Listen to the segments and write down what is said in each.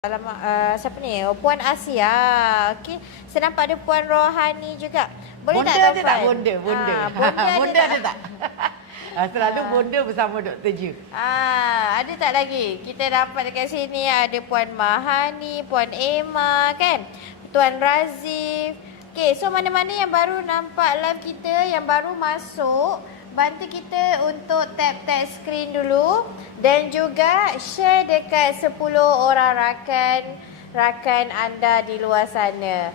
Alamak, siapa ni? Puan Asia. Okey, saya nampak ada Puan Rohani juga. Boleh Bonda tak ada tuan? tak bonda? Bonda. Bonda Bonda ada tak? Selalu bonda bersama Dr. Ju. Ada tak lagi? Kita dapat dekat sini ada Puan Mahani, Puan Emma kan? Tuan Razif. Okey, so mana-mana yang baru nampak live kita, yang baru masuk, bantu kita untuk tap screen dulu dan juga share dekat 10 orang rakan anda di luar sana.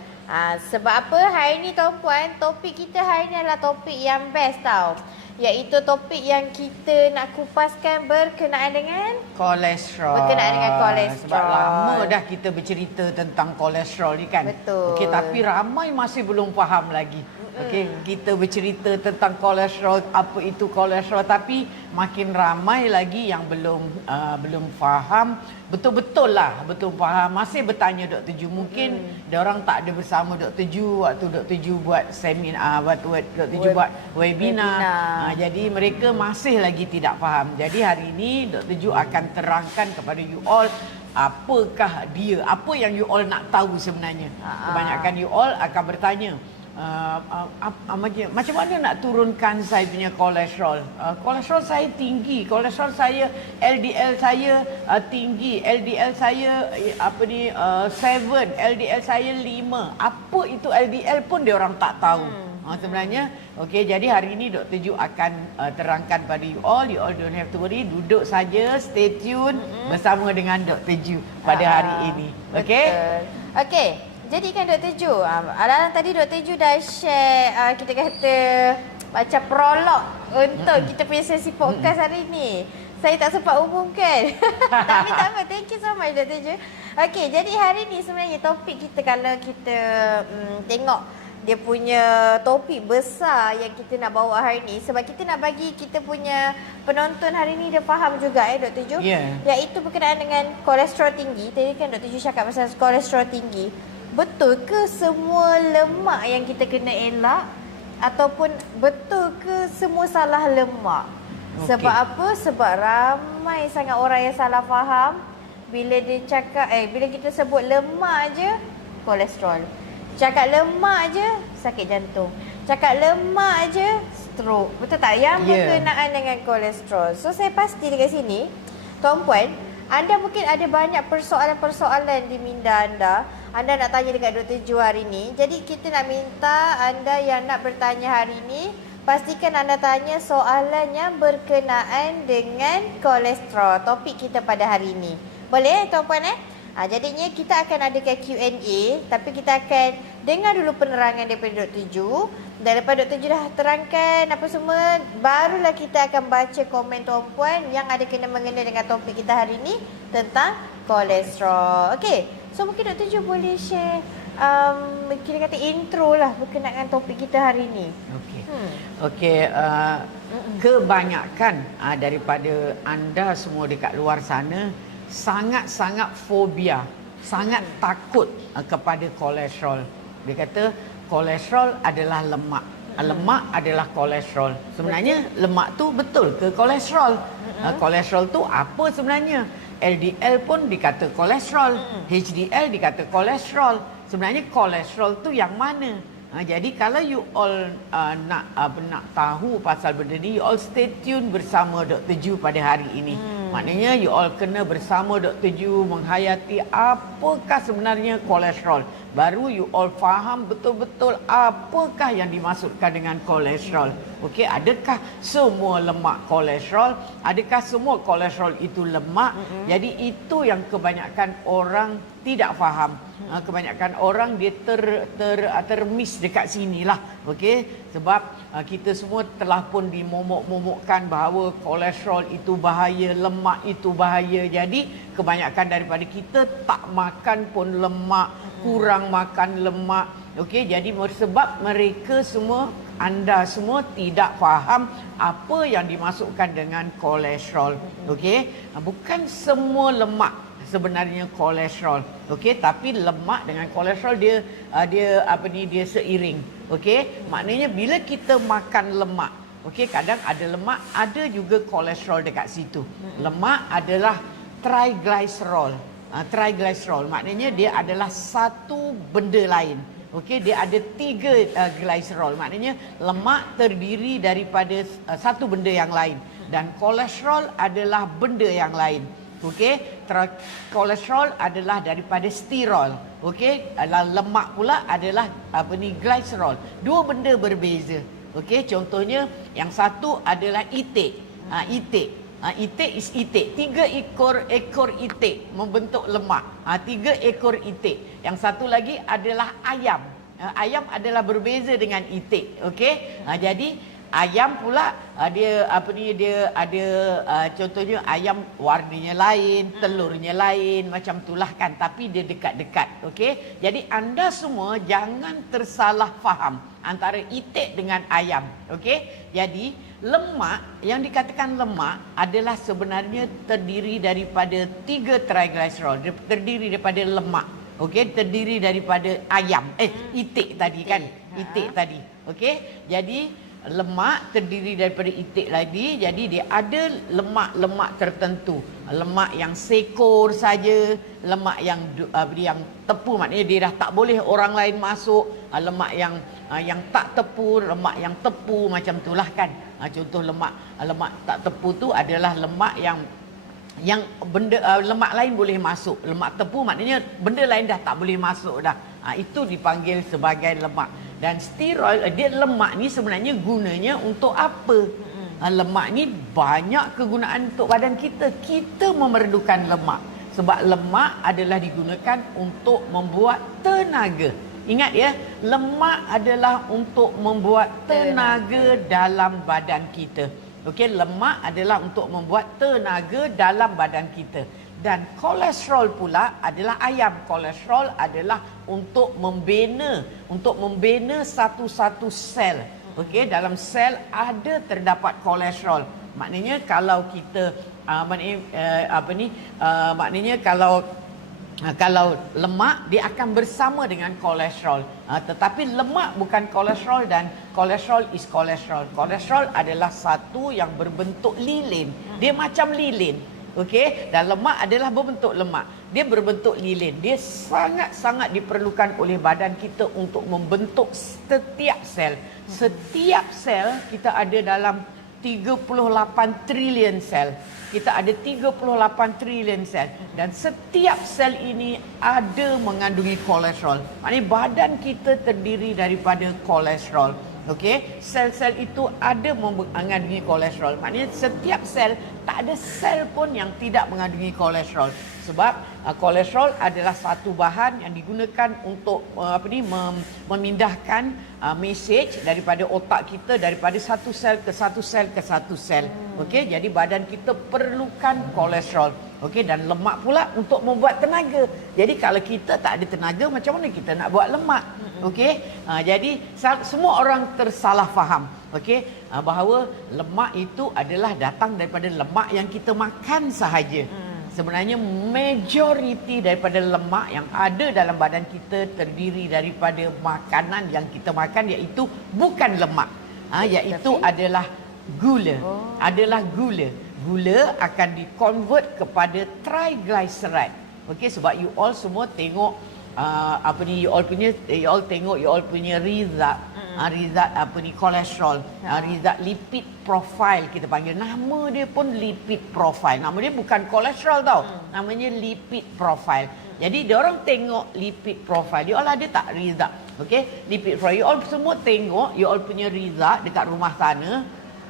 Sebab apa hari ni tuan-puan, topik kita hari ni adalah topik yang best tau. Iaitu topik yang kita nak kupaskan berkenaan dengan kolesterol. Berkenaan dengan kolesterol. Sebab lama dah kita bercerita tentang kolesterol ni kan. Betul. Okey, tapi ramai masih belum faham lagi. Okey, kita bercerita tentang kolesterol, apa itu kolesterol, tapi makin ramai lagi yang belum faham. Betul-betul lah, betul faham. Masih bertanya Dr. Ju. Mungkin dia orang tak ada bersama Dr. Ju waktu Dr. Ju buat seminar, waktu Dr. Ju buat webinar. Jadi mereka masih lagi tidak faham. Jadi hari ini Dr. Ju akan terangkan kepada you all apakah dia, apa yang you all nak tahu sebenarnya. Kebanyakan you all akan bertanya, macam mana nak turunkan saya punya kolesterol? Kolesterol saya tinggi, kolesterol saya, LDL saya tinggi, LDL saya 7, LDL saya 5. Apa itu LDL pun dia orang tak tahu. Sebenarnya, okey, jadi hari ini Dr. Ju akan terangkan pada you all don't have to worry, duduk saja, stay tune bersama dengan Dr. Ju pada hari ini. Okey? Okey. Jadi kan Dr. Ju, alang tadi Dr. Ju dah share kita kata macam prolog untuk kita punya sesi podcast hari ni. Saya tak sempat umumkan. Tapi tak apa, thank you so much Dr. Ju. Okey, jadi hari ni sebenarnya topik kita, kalau kita tengok dia punya topik besar yang kita nak bawa hari ni, sebab kita nak bagi kita punya penonton hari ni dia faham juga Dr. Ju. Iaitu berkenaan dengan kolesterol tinggi. Tadi kan Dr. Ju cakap pasal kolesterol tinggi. Betul ke semua lemak yang kita kena elak, ataupun betul ke semua salah lemak? Sebab apa? Sebab ramai sangat orang yang salah faham bila dia cakap bila kita sebut lemak je kolesterol. Cakap lemak je sakit jantung. Cakap lemak je stroke. Betul tak? Yang berkenaan dengan kolesterol. So saya pasti dekat sini, tuan-puan, anda mungkin ada banyak persoalan-persoalan di minda anda. Anda nak tanya dekat Dr. Ju hari ni. Jadi kita nak minta anda yang nak bertanya hari ni, pastikan anda tanya soalan yang berkenaan dengan kolesterol. Topik kita pada hari ini. Boleh tuan-puan jadinya kita akan adakan Q&A, tapi kita akan dengar dulu penerangan daripada Dr. Ju. Dan lepas Dr. Ju dah terangkan apa semua, barulah kita akan baca komen tuan-puan yang ada kena mengena dengan topik kita hari ini tentang kolesterol. Okey. So mungkin Dr. Ju boleh share kira kata intro lah berkenaan dengan topik kita hari ini. Okey, kebanyakan daripada anda semua dekat luar sana sangat-sangat fobia, sangat takut kepada kolesterol. Dia kata kolesterol adalah lemak. Lemak adalah kolesterol. Sebenarnya lemak tu betul ke kolesterol? Kolesterol tu apa sebenarnya? LDL pun dikata kolesterol, HDL dikata kolesterol. Sebenarnya kolesterol tu yang mana? Jadi kalau you all nak tahu pasal benda ni, you all stay tune bersama Dr. Ju pada hari ini. Maknanya you all kena bersama Dr. Ju menghayati apakah sebenarnya kolesterol. Baru you all faham betul-betul apakah yang dimaksudkan dengan kolesterol. Okey, adakah semua lemak kolesterol? Adakah semua kolesterol itu lemak? Jadi itu yang kebanyakan orang tidak faham. Kebanyakan orang dia termiss dekat sinilah. Okey, sebab kita semua telah pun dimomok-momokkan bahawa kolesterol itu bahaya, lemak itu bahaya. Jadi kebanyakan daripada kita tak makan pun lemak, kurang makan lemak. Okey, jadi sebab mereka semua, anda semua tidak faham apa yang dimasukkan dengan kolesterol. Okey, bukan semua lemak sebenarnya kolesterol. Okey, tapi lemak dengan kolesterol dia seiring. Okey, maknanya bila kita makan lemak, okey, kadang ada lemak, ada juga kolesterol dekat situ. Lemak adalah triglycerol. triglycerol. Maknanya dia adalah satu benda lain. Okey, dia ada 3 glycerol. Maknanya lemak terdiri daripada satu benda yang lain dan kolesterol adalah benda yang lain. Okey, kolesterol adalah daripada sterol. Okey, lemak pula adalah glycerol. Dua benda berbeza. Okey, contohnya yang satu adalah itik. Itik is itik. 3 ekor itik membentuk lemak. 3 ekor itik. Yang satu lagi adalah ayam. Ayam adalah berbeza dengan itik. Okey, jadi ayam pula dia ada contohnya ayam warnanya lain, telurnya lain, macam itulah kan, tapi dia dekat-dekat. Okey, jadi anda semua jangan tersalah faham antara itik dengan ayam. Okey, jadi lemak yang dikatakan lemak adalah sebenarnya terdiri daripada 3 triglycerol, terdiri daripada lemak. Okey, terdiri daripada ayam itik tadi kan, itik tadi. Okey, jadi lemak terdiri daripada itik lagi, jadi dia ada lemak-lemak tertentu. Lemak yang sekor saja, lemak yang tepu, maknanya dia dah tak boleh orang lain masuk. Lemak yang tak tepu, lemak yang tepu, macam itulah kan. Contoh lemak tak tepu tu adalah lemak yang lemak lain boleh masuk. Lemak tepu maknanya benda lain dah tak boleh masuk dah. Itu dipanggil sebagai lemak. Dan sterol, dia lemak ni sebenarnya gunanya untuk apa? Lemak ni banyak kegunaan untuk badan kita. Kita memerlukan lemak sebab lemak adalah digunakan untuk membuat tenaga. Ingat ya, lemak adalah untuk membuat tenaga dalam badan kita. Okey, lemak adalah untuk membuat tenaga dalam badan kita. Dan kolesterol pula adalah ayam. Kolesterol adalah untuk membina satu-satu sel. Okey, dalam sel ada terdapat kolesterol. Maknanya kalau kita kalau lemak dia akan bersama dengan kolesterol. Tetapi lemak bukan kolesterol dan kolesterol is kolesterol. Kolesterol adalah satu yang berbentuk lilin. Dia macam lilin. Okey, dan lemak adalah berbentuk lemak. Dia berbentuk lilin. Dia sangat-sangat diperlukan oleh badan kita untuk membentuk setiap sel. Setiap sel kita ada dalam 38 trilion sel. Kita ada 38 trilion sel dan setiap sel ini ada mengandungi kolesterol. Maknanya badan kita terdiri daripada kolesterol. Okey, sel-sel itu ada mengandungi kolesterol. Maknanya setiap sel, tak ada sel pun yang tidak mengandungi kolesterol. Sebab kolesterol adalah satu bahan yang digunakan untuk memindahkan mesej daripada otak kita daripada satu sel ke satu sel ke satu sel. Okey, jadi badan kita perlukan kolesterol. Okey, dan lemak pula untuk membuat tenaga. Jadi kalau kita tak ada tenaga, macam mana kita nak buat lemak? Okey, jadi semua orang tersalah faham. Okey, bahawa lemak itu adalah datang daripada lemak yang kita makan sahaja. Sebenarnya majoriti daripada lemak yang ada dalam badan kita terdiri daripada makanan yang kita makan, iaitu bukan lemak. Iaitu adalah gula. Adalah gula. Gula akan di-convert kepada triglyceride. Okey, sebab you all semua tengok you all tengok you all punya result. Result kolesterol, result lipid profile kita panggil. Nama dia pun lipid profile. Nama dia bukan kolesterol tau. Namanya lipid profile. Jadi dia orang tengok lipid profile. You all ada tak result? Okey, lipid profile. You all semua tengok you all punya result dekat rumah sana.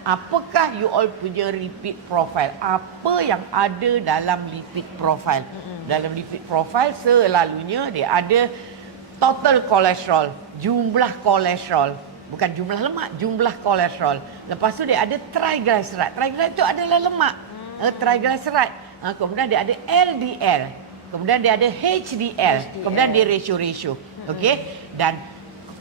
Apakah you all punya lipid profile? Apa yang ada dalam lipid profile? Dalam lipid profile selalunya dia ada total kolesterol, jumlah kolesterol, bukan jumlah lemak, jumlah kolesterol. Lepas tu dia ada triglyceride. Triglyceride itu adalah lemak. Triglyceride. Kemudian dia ada LDL. Kemudian dia ada HDL. Kemudian dia ratio. Okey? Dan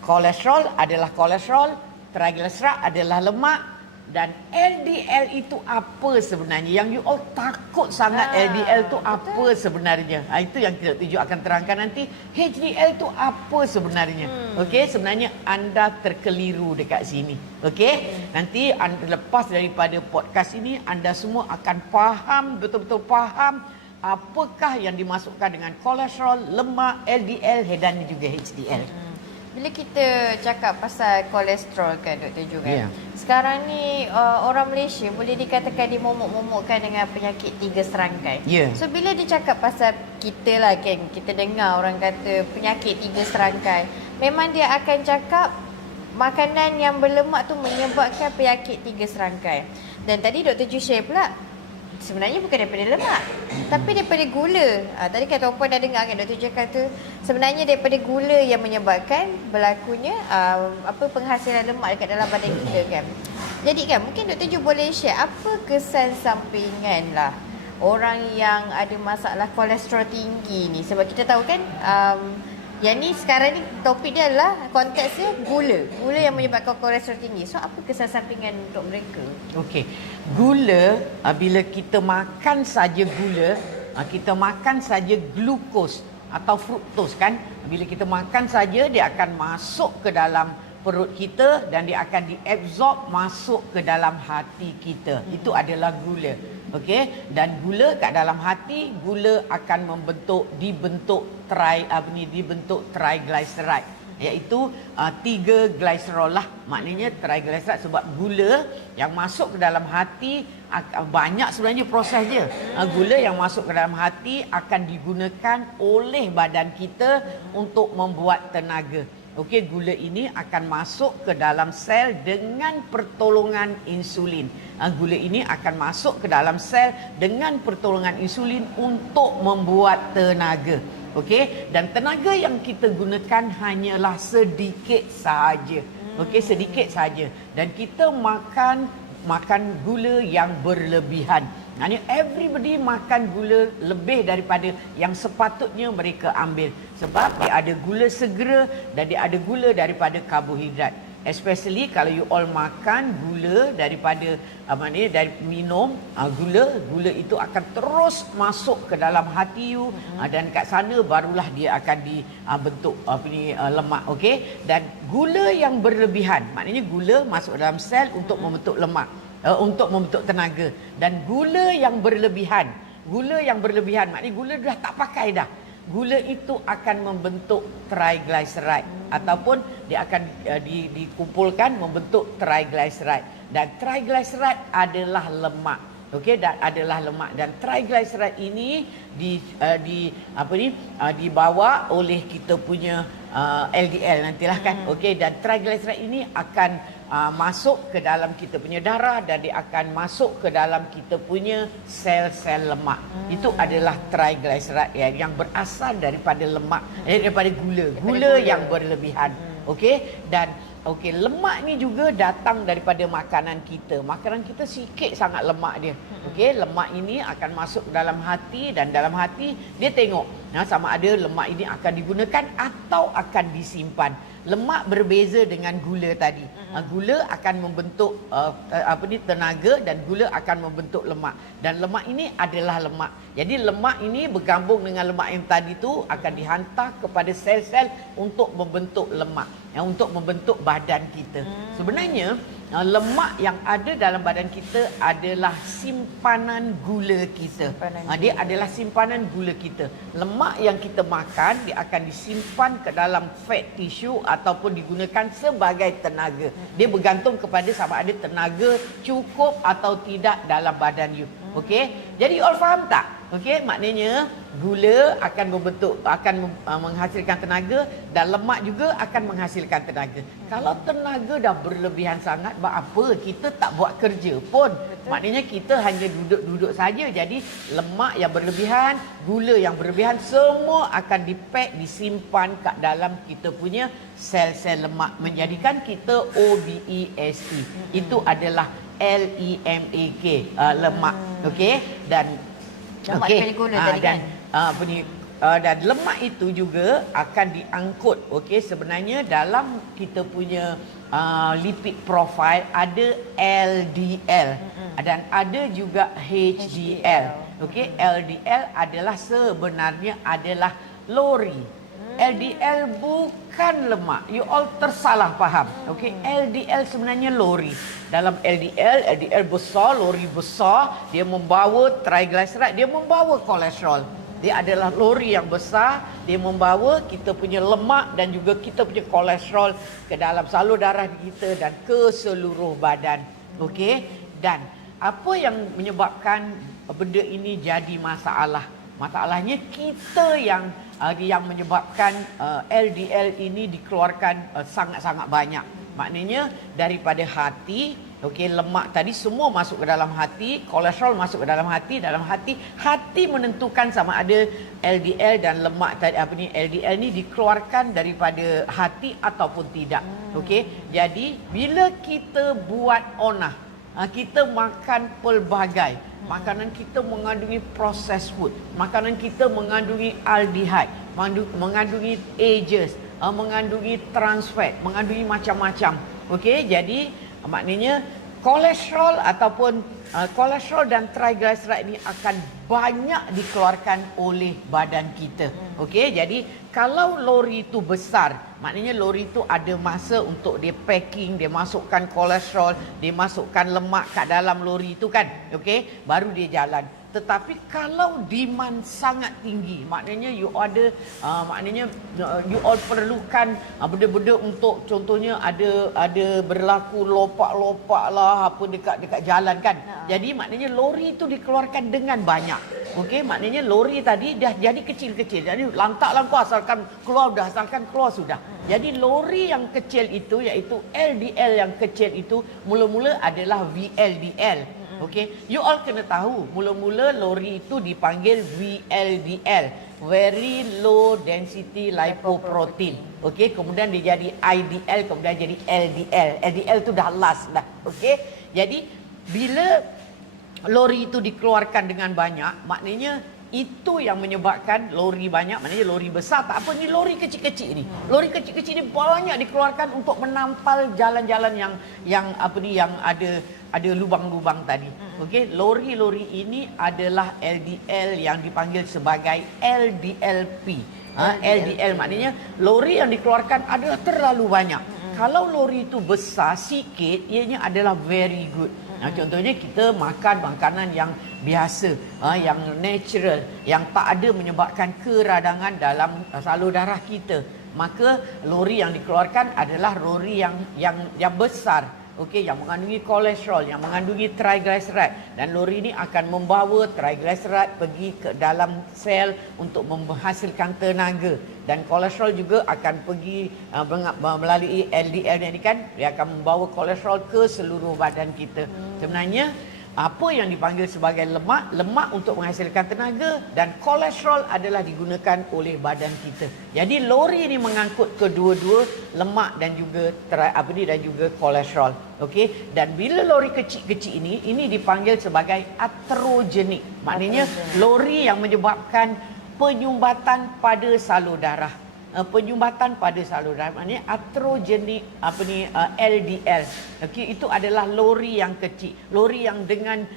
kolesterol adalah kolesterol, triglyceride adalah lemak. Dan LDL itu apa sebenarnya? Yang you all takut sangat LDL itu apa sebenarnya? Itu yang Tok Tejo akan terangkan nanti. HDL itu apa sebenarnya? Okey, sebenarnya anda terkeliru dekat sini. Okey, nanti lepas daripada podcast ini anda semua akan faham, betul-betul faham apakah yang dimasukkan dengan kolesterol, lemak, LDL dan juga HDL. Bila kita cakap pasal kolesterol kan Dr. Ju kan. Ya. Sekarang ni orang Malaysia boleh dikatakan dimomok-momokkan dengan penyakit 3 serangkai. Ya. So bila dia cakap pasal kita lah kan, kita dengar orang kata penyakit 3 serangkai, memang dia akan cakap makanan yang berlemak tu menyebabkan penyakit 3 serangkai. Dan tadi Dr. Ju share pula, sebenarnya bukan daripada lemak, tapi daripada gula. Tadi kata Puan dah dengar kan Dr. Ju kata sebenarnya daripada gula yang menyebabkan berlakunya penghasilan lemak dekat dalam badan kita kan. Jadi kan mungkin Dr. Ju boleh share apa kesan sampingan lah orang yang ada masalah kolesterol tinggi ni, sebab kita tahu kan yang ni sekarang ni topik dia adalah konteks dia gula yang menyebabkan kolesterol tinggi. So apa kesan sampingan untuk mereka? Okey. Gula, bila kita makan saja gula, kita makan saja glukos atau fruktos kan. Bila kita makan saja dia akan masuk ke dalam perut kita dan dia akan diabsorb masuk ke dalam hati kita. Itu adalah gula. Okey, dan gula kat dalam hati, gula akan dibentuk triglyceride, iaitu 3 glycerol lah. Maknanya triglyceride sebab gula yang masuk ke dalam hati banyak sebenarnya proses dia. Gula yang masuk ke dalam hati akan digunakan oleh badan kita untuk membuat tenaga. Okey, gula ini akan masuk ke dalam sel dengan pertolongan insulin. Gula ini akan masuk ke dalam sel dengan pertolongan insulin untuk membuat tenaga. Okey, dan tenaga yang kita gunakan hanyalah sedikit sahaja. Okey, sedikit sahaja. Dan kita makan gula yang berlebihan. Maksudnya everybody makan gula lebih daripada yang sepatutnya mereka ambil. Sebab dia ada gula segera dan dia ada gula daripada karbohidrat. Especially kalau you all makan gula daripada dari minum gula itu akan terus masuk ke dalam hati you, dan kat sana barulah dia akan dibentuk lemak. Okey, dan gula yang berlebihan, maknanya gula masuk dalam sel untuk membentuk lemak, untuk membentuk tenaga. Dan gula yang berlebihan maknanya gula dah tak pakai dah. Gula itu akan membentuk triglyceride ataupun dia akan dikumpulkan membentuk triglyceride. Dan triglyceride adalah lemak. Okey, dan adalah lemak, dan triglyceride ini dibawa oleh kita punya LDL nantilah kan. Okey, dan triglyceride ini akan masuk ke dalam kita punya darah dan dia akan masuk ke dalam kita punya sel-sel lemak. Itu adalah triglyceride yang berasal daripada lemak, daripada gula yang berlebihan. Okey, dan lemak ni juga datang daripada makanan kita. Makanan kita sikit sangat lemak dia. Okey, lemak ini akan masuk dalam hati dan dalam hati dia tengok sama ada lemak ini akan digunakan atau akan disimpan. Lemak berbeza dengan gula tadi. Gula akan membentuk tenaga dan gula akan membentuk lemak. Dan lemak ini adalah lemak. Jadi lemak ini bergabung dengan lemak yang tadi tu akan dihantar kepada sel-sel untuk membentuk lemak, untuk membentuk badan kita. Sebenarnya lemak yang ada dalam badan kita adalah simpanan gula kita. Dia adalah simpanan gula kita. Lemak yang kita makan dia akan disimpan ke dalam fat tissue ataupun digunakan sebagai tenaga. Dia bergantung kepada sama ada tenaga cukup atau tidak dalam badan you. Okey, jadi you all faham tak? Okey, maknanya gula akan menghasilkan tenaga dan lemak juga akan menghasilkan tenaga. Kalau tenaga dah berlebihan sangat, buat apa kita tak buat kerja pun? Betul. Maknanya kita hanya duduk-duduk saja. Jadi lemak yang berlebihan, gula yang berlebihan semua akan disimpan kat dalam kita punya sel-sel lemak, menjadikan kita obesity. Itu adalah LEMAK, lemak. Okey, dan dan lemak itu juga akan diangkut. Okey, sebenarnya dalam kita punya lipid profile ada LDL dan ada juga HDL. Okey, LDL sebenarnya adalah lori. LDL bukan lemak. You all tersalah faham. Okey, LDL sebenarnya lori dalam LDL besar, lori besar, dia membawa triglyceride, dia membawa kolesterol. Dia adalah lori yang besar, dia membawa kita punya lemak dan juga kita punya kolesterol ke dalam salur darah kita dan ke seluruh badan. Okey? Dan apa yang menyebabkan benda ini jadi masalah? Masalahnya kita yang menyebabkan LDL ini dikeluarkan sangat-sangat banyak. Maknanya daripada hati, okey, lemak tadi semua masuk ke dalam hati, kolesterol masuk ke dalam hati, hati menentukan sama ada LDL dan lemak tadi LDL ni dikeluarkan daripada hati ataupun tidak. Okey. Jadi bila kita buat onah, kita makan pelbagai makanan, kita mengandungi processed food, makanan kita mengandungi aldehyde, mengandungi ages, mengandungi trans fat, mengandungi macam-macam. Okey, jadi maknanya kolesterol ataupun kolesterol dan triglyceride ini akan banyak dikeluarkan oleh badan kita. Okey, jadi kalau lori itu besar, maknanya lori itu ada masa untuk dia packing, dia masukkan kolesterol, dia masukkan lemak kat dalam lori itu kan. Okey, baru dia jalan. Tetapi kalau demand sangat tinggi, maknanya you all perlukan benda-benda untuk, contohnya ada berlaku lopak-lopak lah apa dekat jalan kan. Jadi maknanya lori itu dikeluarkan dengan banyak. Okey, maknanya lori tadi dah jadi kecil-kecil. Jadi lantaklah kau asalkan keluar sudah. Jadi lori yang kecil itu, iaitu LDL yang kecil itu, mula-mula adalah VLDL. Okey, you all kena tahu, mula-mula lori itu dipanggil VLDL, very low density lipoprotein. Okey, kemudian dia jadi IDL, kemudian jadi LDL. LDL tu dah last dah. Okey, jadi bila lori itu dikeluarkan dengan banyak, maknanya itu yang menyebabkan lori banyak, maknanya lori besar tak apa, ni lori kecil-kecil ni. Lori kecil-kecil ni banyak dikeluarkan untuk menampal jalan-jalan yang ada lubang-lubang tadi. Okey, lori-lori ini adalah LDL yang dipanggil sebagai LDLP. LDL maknanya lori yang dikeluarkan adalah terlalu banyak. Kalau lori itu besar sikit, ianya adalah very good. Contohnya kita makan makanan yang biasa, yang natural, yang tak ada menyebabkan keradangan dalam salur darah kita. Maka lori yang dikeluarkan adalah lori yang besar. Okey, yang mengandungi kolesterol, yang mengandungi triglyceride, dan lori ini akan membawa triglyceride pergi ke dalam sel untuk menghasilkan tenaga, dan kolesterol juga akan pergi melalui LDL ini kan, dia akan membawa kolesterol ke seluruh badan kita. Sebenarnya apa yang dipanggil sebagai lemak untuk menghasilkan tenaga, dan kolesterol adalah digunakan oleh badan kita. Jadi lori ini mengangkut kedua-dua lemak dan juga kolesterol. Okey, dan bila lori kecil-kecil ini dipanggil sebagai atherogenik. Maknanya lori yang menyebabkan penyumbatan pada salur darah. Penyumbatan pada salur darah, maknanya atherogenik LDL. Okey, itu adalah lori yang kecil, lori yang dengan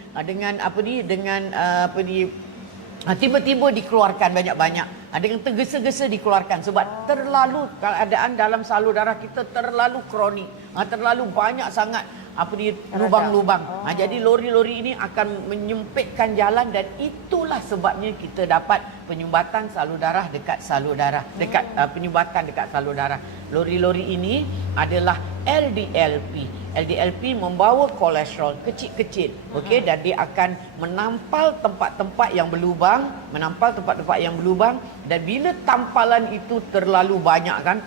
tiba-tiba dikeluarkan banyak-banyak, dengan tergesa-gesa dikeluarkan sebab terlalu keadaan dalam salur darah kita terlalu kronik, terlalu banyak sangat lubang-lubang. Jadi lori-lori ini akan menyempitkan jalan, dan itulah sebabnya kita dapat penyumbatan salur darah dekat salur darah, penyumbatan dekat salur darah. Lori-lori ini adalah LDLP. LDLP membawa kolesterol kecil-kecil, okey, dan dia akan menampal tempat-tempat yang berlubang, dan bila tampalan itu terlalu banyak kan,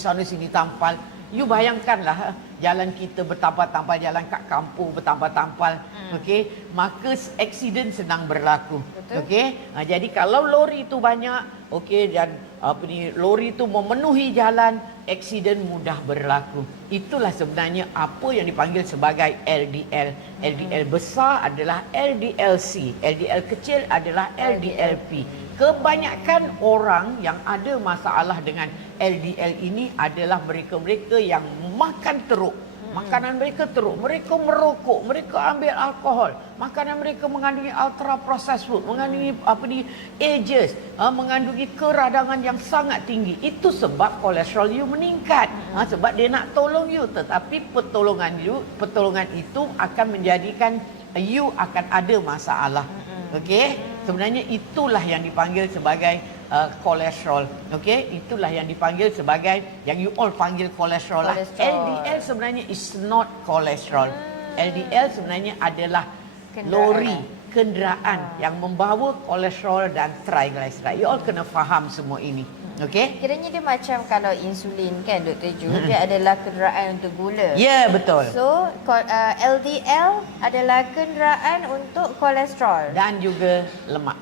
sana sini tampal. You bayangkanlah jalan kita bertampal-tampal, jalan kat kampung bertampal-tampal, okey, maka aksiden senang berlaku. Okey, jadi kalau lori itu banyak, okey, dan lori itu memenuhi jalan, aksiden mudah berlaku. Itulah sebenarnya apa yang dipanggil sebagai LDL. LDL besar adalah LDLC, LDL kecil adalah LDLP. Kebanyakan orang yang ada masalah dengan LDL ini adalah mereka-mereka yang makan teruk. Makanan mereka teruk, mereka merokok, mereka ambil alkohol. Makanan mereka mengandungi ultra processed food, mengandungi ages, mengandungi keradangan yang sangat tinggi. Itu sebab kolesterol you meningkat. Sebab dia nak tolong you, tetapi pertolongan itu akan menjadikan you akan ada masalah. Okey, sebenarnya itulah yang dipanggil sebagai kolesterol. Okey, itulah yang dipanggil sebagai, yang you all panggil kolesterol lah. LDL sebenarnya is not kolesterol. LDL sebenarnya adalah kenderaan yang membawa kolesterol dan triglyceride. You all kena faham semua ini. Okey? Kiranya dia macam kalau insulin kan Dr. Ju, dia adalah kenderaan untuk gula. Ya, betul. So LDL adalah kenderaan untuk kolesterol Dan juga lemak.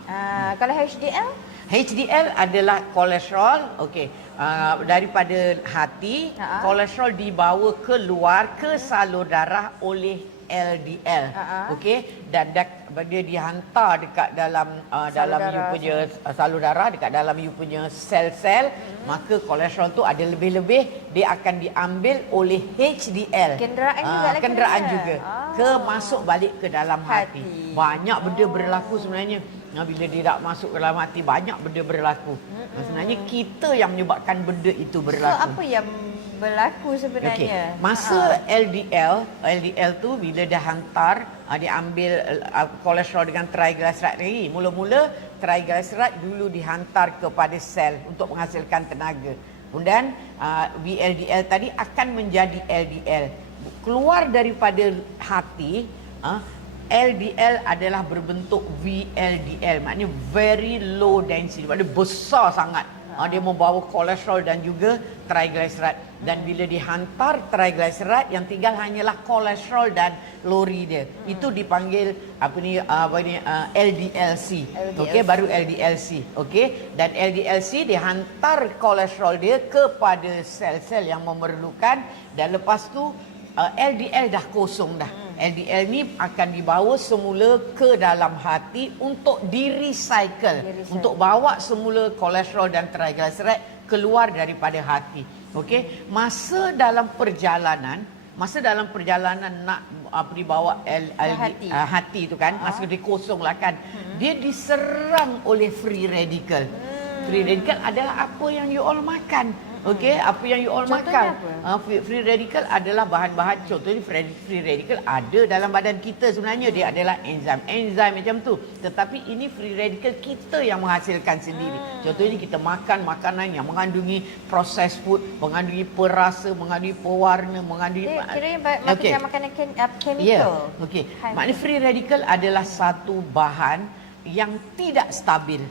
Kalau HDL? HDL adalah kolesterol, okey, daripada hati. Kolesterol dibawa keluar ke salur darah oleh LDL, okey, dan dia dihantar dekat dalam you punya salur darah, dekat dalam you punya sel-sel. Maka kolesterol tu ada lebih-lebih, dia akan diambil oleh HDL, kenderaan juga masuk balik ke dalam hati. Banyak benda berlaku sebenarnya. Bila dia tak masuk ke dalam hati, banyak benda berlaku. Sebenarnya kita yang menyebabkan benda itu berlaku. So apa yang berlaku sebenarnya? Masa LDL tu bila dia hantar, dia ambil kolesterol dengan triglyceride lagi. Mula-mula triglyceride dulu dihantar kepada sel untuk menghasilkan tenaga. Kemudian VLDL tadi akan menjadi LDL. Keluar daripada hati, LDL adalah berbentuk VLDL, maknanya very low density, maknanya besar sangat. Dia membawa kolesterol dan juga triglyceride. Dan bila dihantar triglyceride, yang tinggal hanyalah kolesterol dan lori dia. Itu dipanggil LDLC. Okey, baru LDLC. Okey, dan LDLC dihantar kolesterol dia kepada sel-sel yang memerlukan, dan lepas tu LDL dah kosong dah. LDL ni akan dibawa semula ke dalam hati untuk di-recycle. Untuk bawa semula kolesterol dan triglyceride keluar daripada hati. Okey, masa dalam perjalanan nak dibawa hati tu kan, masa dia kosong lah kan, dia diserang oleh free radical. Free radical adalah apa yang you all makan. Okey, apa yang you all makan. Free radical adalah bahan-bahan, contohnya free radical ada dalam badan kita sebenarnya, dia adalah enzim macam tu. Tetapi ini free radical kita yang menghasilkan sendiri. Contohnya kita makan makanan yang mengandungi processed food, mengandungi perasa, mengandungi pewarna, mengandungi macam makanan chemical. Okey. Maknanya free radical adalah satu bahan yang tidak stabil.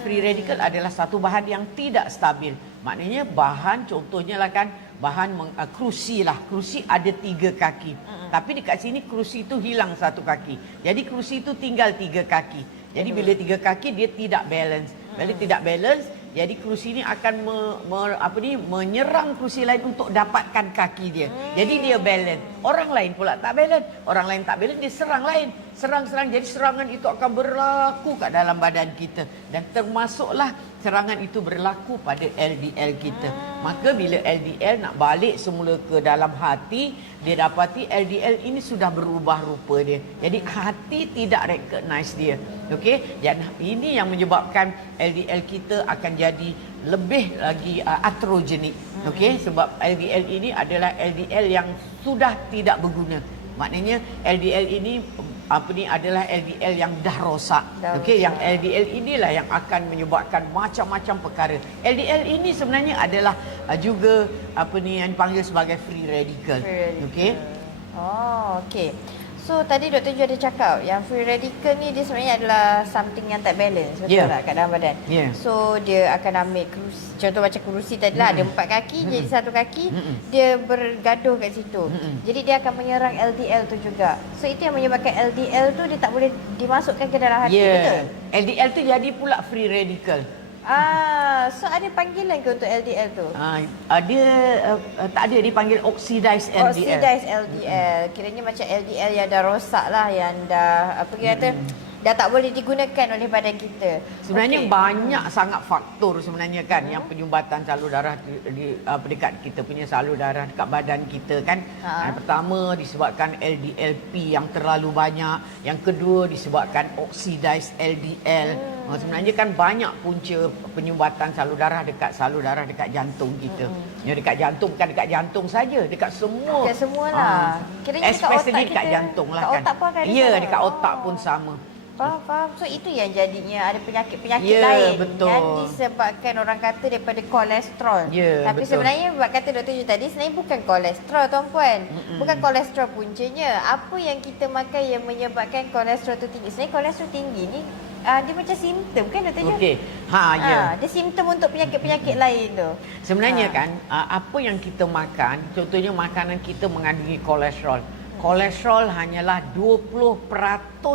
Free radical adalah satu bahan yang tidak stabil. Maknanya bahan, contohnya lah kan, bahan kerusi lah. Kerusi ada 3 kaki. Tapi dekat sini kerusi itu hilang 1 kaki. Jadi kerusi itu tinggal 3 kaki. Jadi bila 3 kaki dia tidak balance. Bila tidak balance, jadi kerusi ini akan menyerang kerusi lain untuk dapatkan kaki dia. Jadi dia balance. Orang lain pula tak balance. Orang lain tak balance, dia serang lain. Serang-serang, jadi serangan itu akan berlaku kat dalam badan kita. Dan termasuklah serangan itu berlaku pada LDL kita. Maka bila LDL nak balik semula ke dalam hati, dia dapati LDL ini sudah berubah rupa dia. Jadi hati tidak recognize dia. Okey, dan ini yang menyebabkan LDL kita akan jadi lebih lagi atherogenik. Okey, sebab LDL ini adalah LDL yang sudah tidak berguna. Maknanya LDL ini adalah LDL yang dah rosak. Okey, yang LDL inilah yang akan menyebabkan macam-macam perkara. LDL ini sebenarnya adalah juga yang dipanggil sebagai free radical. Okey. Okey. So tadi Dr. Ju ada cakap yang free radical ni dia sebenarnya adalah something yang tak balance, betul tak, kat dalam badan. So dia akan ambil kerusi, contoh macam kerusi tadi lah, ada 4 kaki, jadi 1 kaki dia bergaduh kat situ. Jadi dia akan menyerang LDL tu juga. So itu yang menyebabkan LDL tu dia tak boleh dimasukkan ke dalam hati, betul? LDL tu jadi pula free radical. So ada panggilan ke untuk LDL tu? Dia tak ada, dipanggil oxidized LDL. Oxidized LDL. Kiranya macam LDL yang dah rosak lah, yang dah apa kata dah tak boleh digunakan oleh badan kita. Sebenarnya Okey. banyak sangat faktor sebenarnya kan yang penyumbatan salur darah dekat kita punya salur darah dekat badan kita kan. Yang pertama disebabkan LDLP yang terlalu banyak, yang kedua disebabkan oxidized LDL. Sebenarnya kan banyak punca penyumbatan salur darah dekat jantung kita. Ya dekat jantung, bukan dekat jantung saja, dekat semua. Dekat semualah. Kiranya dekat Especially otak dekat kita, jantung lah dekat kan. otak pun ada Ya, sana. dekat otak pun sama. Faham. So itu yang jadinya ada penyakit-penyakit Ya, lain betul. yang disebabkan orang kata daripada kolesterol. Ya, Tapi betul. sebenarnya buat kata Dr. Ju tadi sebenarnya bukan kolesterol tuan-puan. Bukan kolesterol puncanya. Apa yang kita makan yang menyebabkan kolesterol tu tinggi? Sebenarnya kolesterol tinggi ni dia macam simptom kan Dr. Ju? Okey. Ya. Dia simptom untuk penyakit-penyakit lain tu. Sebenarnya kan apa yang kita makan, contohnya makanan kita mengandungi kolesterol. Kolesterol hanyalah 20%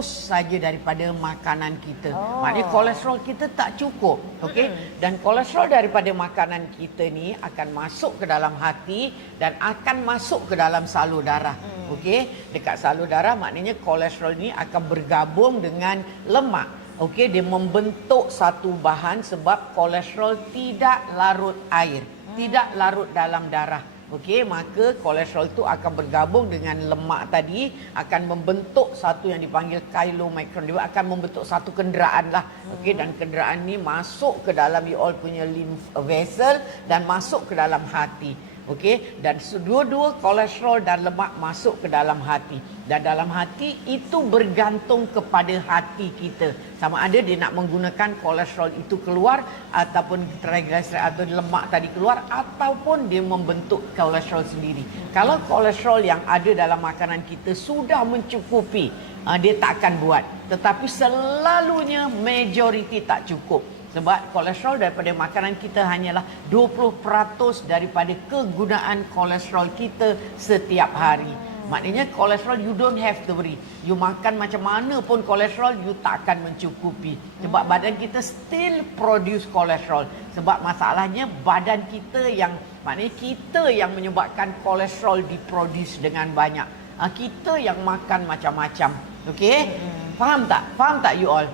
saja daripada makanan kita. Maknanya kolesterol kita tak cukup, okey? Dan kolesterol daripada makanan kita ni akan masuk ke dalam hati dan akan masuk ke dalam salur darah. Okey? Dekat salur darah maknanya kolesterol ni akan bergabung dengan lemak. Okey, dia membentuk satu bahan sebab kolesterol tidak larut air, tidak larut dalam darah. Okey, maka kolesterol itu akan bergabung dengan lemak tadi, akan membentuk satu yang dipanggil chylomicron. Dia akan membentuk satu kenderaan lah. Okey, dan kenderaan ni masuk ke dalam you all punya lymph vessel dan masuk ke dalam hati. Okey, dan dua-dua kolesterol dan lemak masuk ke dalam hati. Dan dalam hati itu bergantung kepada hati kita. Sama ada dia nak menggunakan kolesterol itu keluar ataupun triglyceride atau lemak tadi keluar ataupun dia membentuk kolesterol sendiri. Kalau kolesterol yang ada dalam makanan kita sudah mencukupi, dia tak akan buat. Tetapi selalunya majoriti tak cukup. Sebab kolesterol daripada makanan kita hanyalah 20% daripada kegunaan kolesterol kita setiap hari. Maknanya kolesterol you don't have to worry. You makan macam mana pun kolesterol you tak akan mencukupi. Sebab badan kita still produce kolesterol. Sebab masalahnya badan kita yang, maknanya kita yang menyebabkan kolesterol diproduce dengan banyak. Kita yang makan macam-macam. Okey? Faham tak? Faham tak you all?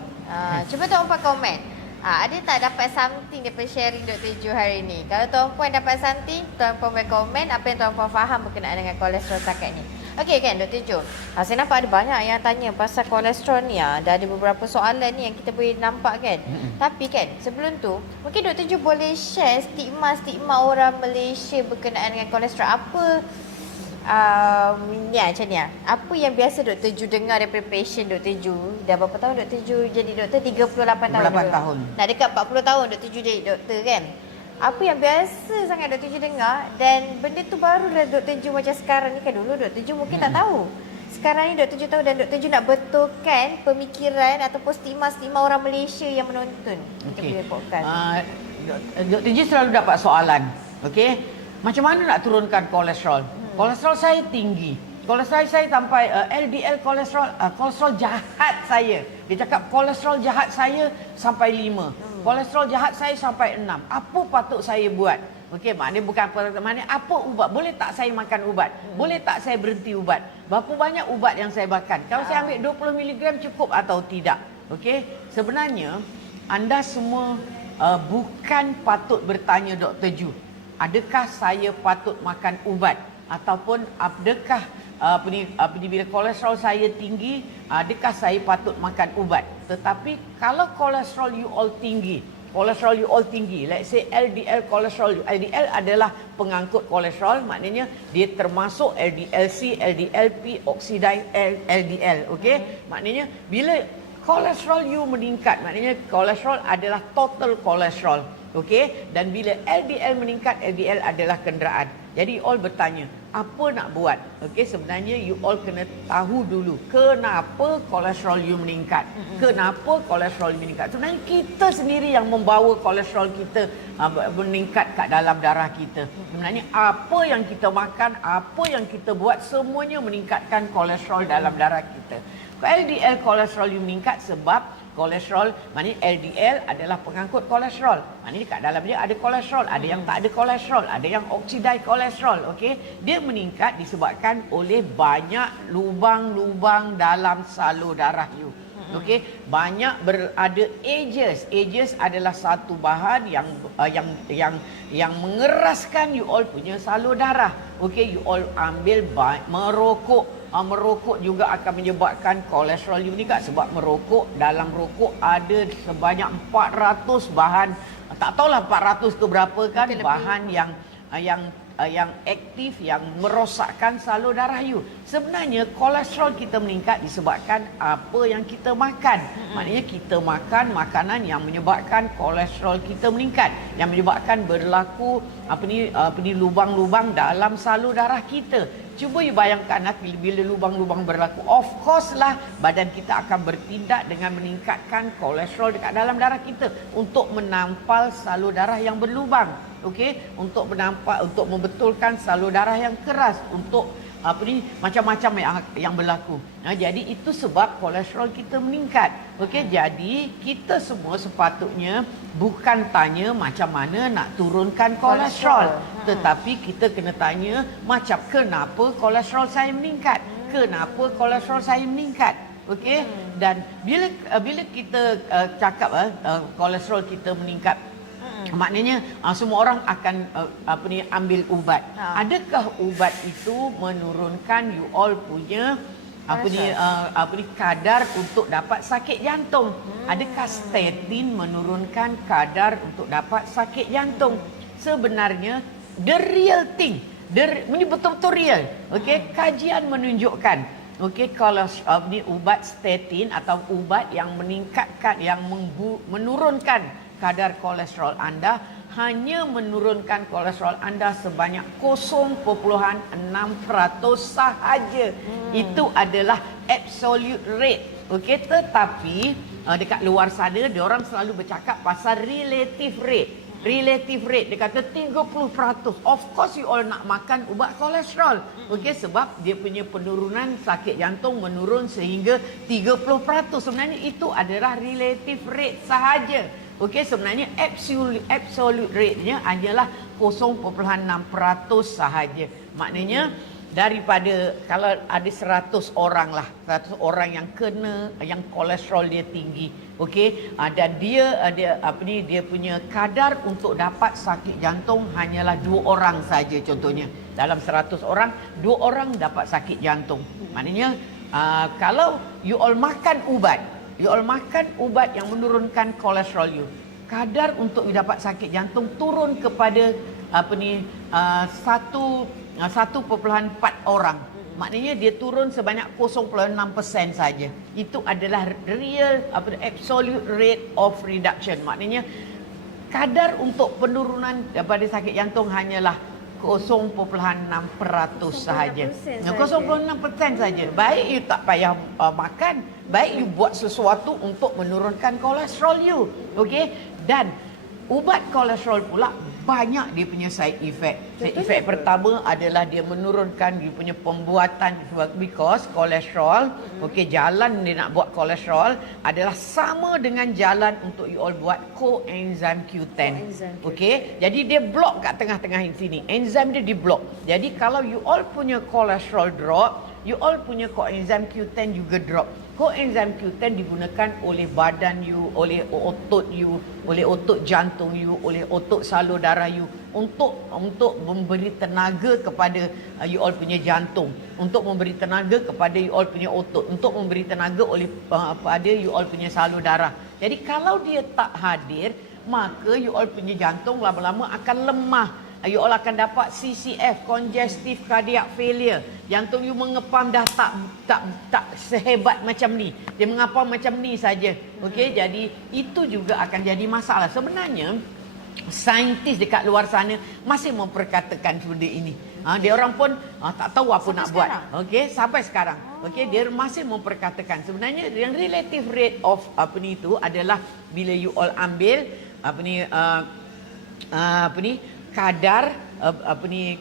Cuba tuan-puan komen. Ada tak dapat something daripada sharing Dr. Ju hari ni? Kalau tuan-puan dapat something, tuan-puan boleh komen apa yang tuan-puan faham berkenaan dengan kolesterol setakat ni. Okey kan Dr. Ju? Saya nampak ada banyak yang tanya pasal kolesterol ni. Dah ada beberapa soalan ni yang kita boleh nampak kan. Tapi kan sebelum tu, mungkin Dr. Ju boleh share stigma-stigma orang Malaysia berkenaan dengan kolesterol. Apa macam ni apa yang biasa Dr. Ju dengar daripada patient Dr. Ju? Dah berapa tahun Dr. Ju jadi doktor? 38 tahun. 38 tahun. Nak dekat 40 tahun Dr. Ju jadi doktor kan? Apa yang biasa sangat Dr. Ju dengar dan benda tu barulah Dr. Ju macam sekarang ni kan. Dulu Dr. Ju mungkin tak tahu. Sekarang ni Dr. Ju tahu dan Dr. Ju nak betulkan pemikiran ataupun stigma-stigma orang Malaysia yang menonton kita punya podcast. Dr. Ju selalu dapat soalan. Okey, macam mana nak turunkan kolesterol? Kolesterol saya tinggi. Kolesterol saya sampai LDL kolesterol jahat saya. Dia cakap kolesterol jahat saya sampai 5. Kolesterol jahat saya sampai 6. Apa patut saya buat? Okey, maknanya bukan maknanya apa ubat? Boleh tak saya makan ubat? Boleh tak saya berhenti ubat? Berapa banyak ubat yang saya makan? Kalau saya ambil 20 mg cukup atau tidak? Okey, sebenarnya anda semua bukan patut bertanya Dr. Ju, adakah saya patut makan ubat? Ataupun adakah bila kolesterol saya tinggi, adakah saya patut makan ubat? Tetapi kalau kolesterol you all tinggi, let's say LDL kolesterol, LDL adalah pengangkut kolesterol, maknanya dia termasuk LDLC, LDLP, oxidized LDL, okey? Maknanya bila kolesterol you meningkat, maknanya kolesterol adalah total kolesterol, okey? Dan bila LDL meningkat, LDL adalah kenderaan. Jadi you all bertanya, apa nak buat? Okey, sebenarnya you all kena tahu dulu kenapa kolesterol you meningkat. Kenapa kolesterol you meningkat? Sebenarnya kita sendiri yang membawa kolesterol kita meningkat kat dalam darah kita. Sebenarnya apa yang kita makan, apa yang kita buat, semuanya meningkatkan kolesterol dalam darah kita. LDL kolesterol you meningkat sebab kolesterol, maknanya LDL adalah pengangkut kolesterol. Maknanya kat dalam dia ada kolesterol, ada yang tak ada kolesterol, ada yang oxidized kolesterol, okey? Dia meningkat disebabkan oleh banyak lubang-lubang dalam salur darah you. Okey, banyak berada ages. Ages adalah satu bahan yang mengeraskan you all punya salur darah. Okey, you all ambil merokok. Merokok juga akan menyebabkan kolesterol you meningkat sebab merokok, dalam rokok ada sebanyak 400 bahan, tak tahulah 400 ke berapa kan, bahan yang aktif yang merosakkan salur darah you. Sebenarnya kolesterol kita meningkat disebabkan apa yang kita makan. Maknanya kita makan makanan yang menyebabkan kolesterol kita meningkat, yang menyebabkan berlaku lubang-lubang dalam salur darah kita. Cuba you bayangkan bila lubang-lubang berlaku, of course lah badan kita akan bertindak dengan meningkatkan kolesterol dekat dalam darah kita untuk menampal salur darah yang berlubang. Okey, untuk membetulkan salur darah yang keras, untuk macam-macam yang berlaku. Jadi itu sebab kolesterol kita meningkat. Okey, jadi kita semua sepatutnya bukan tanya macam mana nak turunkan kolesterol, tetapi kita kena tanya macam kenapa kolesterol saya meningkat? Kenapa kolesterol saya meningkat? Okey, dan bila kita cakap kolesterol kita meningkat, maknanya semua orang akan ambil ubat. Adakah ubat itu menurunkan you all punya kadar untuk dapat sakit jantung? Adakah statin menurunkan kadar untuk dapat sakit jantung? Sebenarnya the real thing, ini betul-betul real. Okey, kajian menunjukkan, okey, kalau ubat statin atau ubat yang meningkatkan, yang menurunkan kadar kolesterol anda, hanya menurunkan kolesterol anda sebanyak 0.6% sahaja. Itu adalah absolute rate. Okey, tetapi dekat luar sana dia orang selalu bercakap pasal relative rate. Relative rate, dia kata 30%. Of course you all nak makan ubat kolesterol. Okey, sebab dia punya penurunan sakit jantung menurun sehingga 30%. Sebenarnya itu adalah relative rate sahaja. Okey, sebenarnya absolute rate-nya adalah 0.6% sahaja. Maknanya daripada, kalau ada 100 orang lah, 100 orang yang kena, yang kolesterol dia tinggi, okey, dan dia punya kadar untuk dapat sakit jantung hanyalah 2 orang saja contohnya. Dalam 100 orang, 2 orang dapat sakit jantung. Maknanya kalau you all makan ubat yang menurunkan kolesterol you, kadar untuk you dapat sakit jantung turun kepada 1.4 orang. Maknanya dia turun sebanyak 0.6% saja. Itu adalah real absolute rate of reduction. Maknanya kadar untuk penurunan daripada sakit jantung hanyalah 0.6% sahaja. 0.6% saja. Baik you tak payah makan, baik you buat sesuatu untuk menurunkan kolesterol you. Okey? Dan ubat kolesterol pula banyak dia punya side effect. Side effect pertama adalah dia menurunkan dia punya pembuatan, because kolesterol, okey, jalan dia nak buat kolesterol adalah sama dengan jalan untuk you all buat coenzyme Q10. Okey, jadi dia block kat tengah-tengah sini. Enzim dia di block. Jadi kalau you all punya kolesterol drop, you all punya coenzyme Q10 juga drop. Coenzyme Q10 digunakan oleh badan you, oleh otot you, oleh otot jantung you, oleh otot salur darah you untuk memberi tenaga kepada you all punya jantung, untuk memberi tenaga kepada you all punya otot, untuk memberi tenaga pada you all punya salur darah. Jadi kalau dia tak hadir, maka you all punya jantung lama-lama akan lemah. You all akan dapat CCF, congestive cardiac failure. Jantung you mengepam dah tak sehebat macam ni. Dia mengepam macam ni saja. Okey, jadi itu juga akan jadi masalah. Sebenarnya saintis dekat luar sana masih memperkatakan benda ini. Dia orang pun tak tahu apa sampai nak sekarang buat. Okey, sampai sekarang. Okey, dia masih memperkatakan sebenarnya yang relative rate of itu adalah bila you all ambil kadar 0.6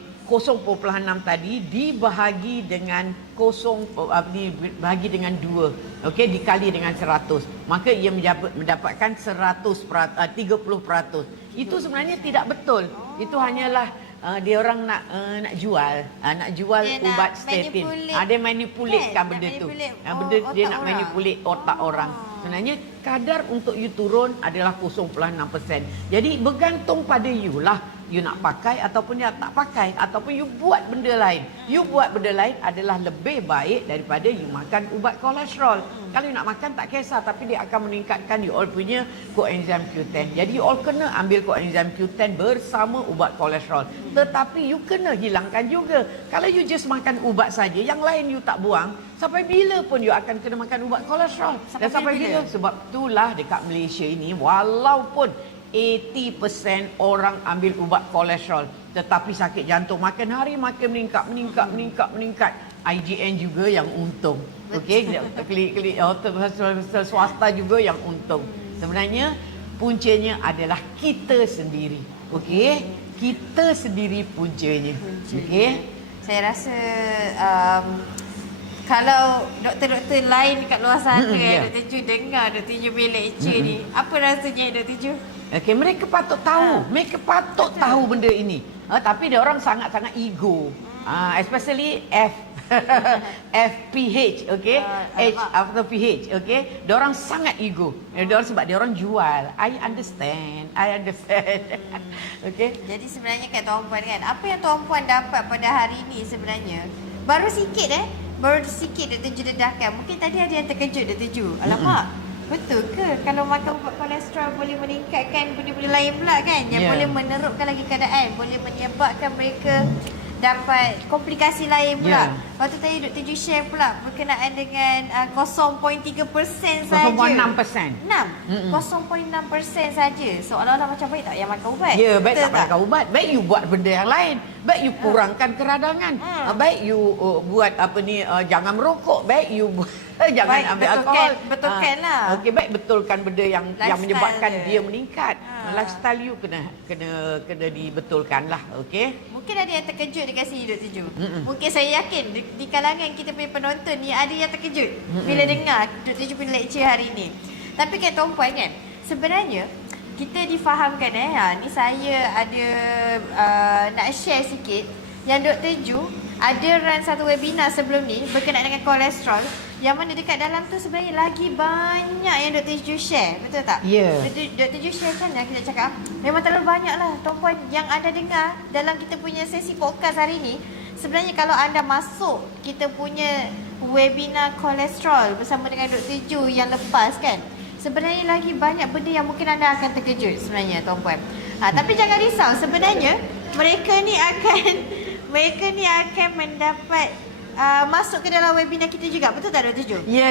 tadi dibahagi dengan bahagi dengan 2, okey, dikali dengan 100, maka ia mendapatkan 30%. Itu sebenarnya tidak betul. Itu hanyalah dia orang nak jual, nak jual Dia ubat nak statin. manipulate. Dia manipulatekan Kan? benda Nak tu. manipulate Benda dia otak nak orang. manipulate otak orang. Sebenarnya kadar untuk you turun adalah 0.6%. Jadi bergantung pada you lah. You nak pakai ataupun you tak pakai, ataupun you buat benda lain. You buat benda lain adalah lebih baik daripada you makan ubat kolesterol. Kalau you nak makan tak kisah, tapi dia akan meningkatkan you all punya coenzyme Q10. Jadi you all kena ambil coenzyme Q10 bersama ubat kolesterol. Tetapi you kena hilangkan juga. Kalau you just makan ubat saja, yang lain you tak buang, sampai bila pun you akan kena makan ubat kolesterol. Dan sampai bila? Sebab itulah dekat Malaysia ini, walaupun 80% orang ambil ubat kolesterol, tetapi sakit jantung makin hari makin meningkat. IGN juga yang untung. Okey, klik hospital swasta juga yang untung. Sebenarnya puncanya adalah kita sendiri. Okey, kita sendiri puncanya. Okey. Saya rasa kalau doktor-doktor lain dekat luar sana, Dr. Ju dengar Dr. Ju punya lecture ni, apa rasanya Dr. Ju? Okey, mereka patut tahu. Mereka patut tahu benda ini. Tapi dia orang sangat-sangat ego. Especially FPH, okey? H after PH, okey? Dia orang sangat ego. Dia orang sebab dia orang jual. I understand. Okey. Jadi sebenarnya kat Tuan Puan kan, apa yang Tuan Puan dapat pada hari ni sebenarnya baru sikit Dr. Ju dedahkan. Mungkin tadi ada yang terkejut Dr. Ju. Alamak, betul ke kalau makan ubat kolesterol boleh meningkatkan benda-benda lain pula kan? Yang boleh menerukkan lagi keadaan, boleh menyebabkan mereka dapat komplikasi lain pula. Lepas tu tadi Dr. Ju share pula berkenaan dengan 0.3% saja. 0.6%. 0.6% saja. Seolah-olah macam baik tak yang makan ubat? Ya, baik betul tak makan ubat. Baik you buat benda yang lain. Baik you kurangkan keradangan. Baik you buat jangan merokok. Baik you jangan baik, ambil alkohol. Betulkan lah. Okey, baik betulkan benda yang menyebabkan dia. dia meningkat. Lifestyle you kena dibetulkan lah. Okey. Mungkin ada yang terkejut dekat sini Dr. Ju. Mungkin saya yakin di kalangan kita punya penonton ni ada yang terkejut bila dengar Dr. Ju punya lecture hari ni. Tapi kan Tuan Puan kan, sebenarnya kita difahamkan ni saya ada nak share sikit yang Dr. Ju ada run satu webinar sebelum ni berkenaan dengan kolesterol, yang mana dekat dalam tu sebenarnya lagi banyak yang Dr. Ju share. Betul tak? Ya. Dr. Ju share kan yang kita cakap memang terlalu banyak lah Tuan Puan yang anda dengar dalam kita punya sesi podcast hari ni. Sebenarnya kalau anda masuk kita punya webinar kolesterol bersama dengan Dr. Ju yang lepas kan, sebenarnya lagi banyak benda yang mungkin anda akan terkejut sebenarnya Tuan Puan. Tapi jangan risau, sebenarnya mereka ni akan mendapat masuk ke dalam webinar kita juga. Betul tak Dr. Ju? Ya.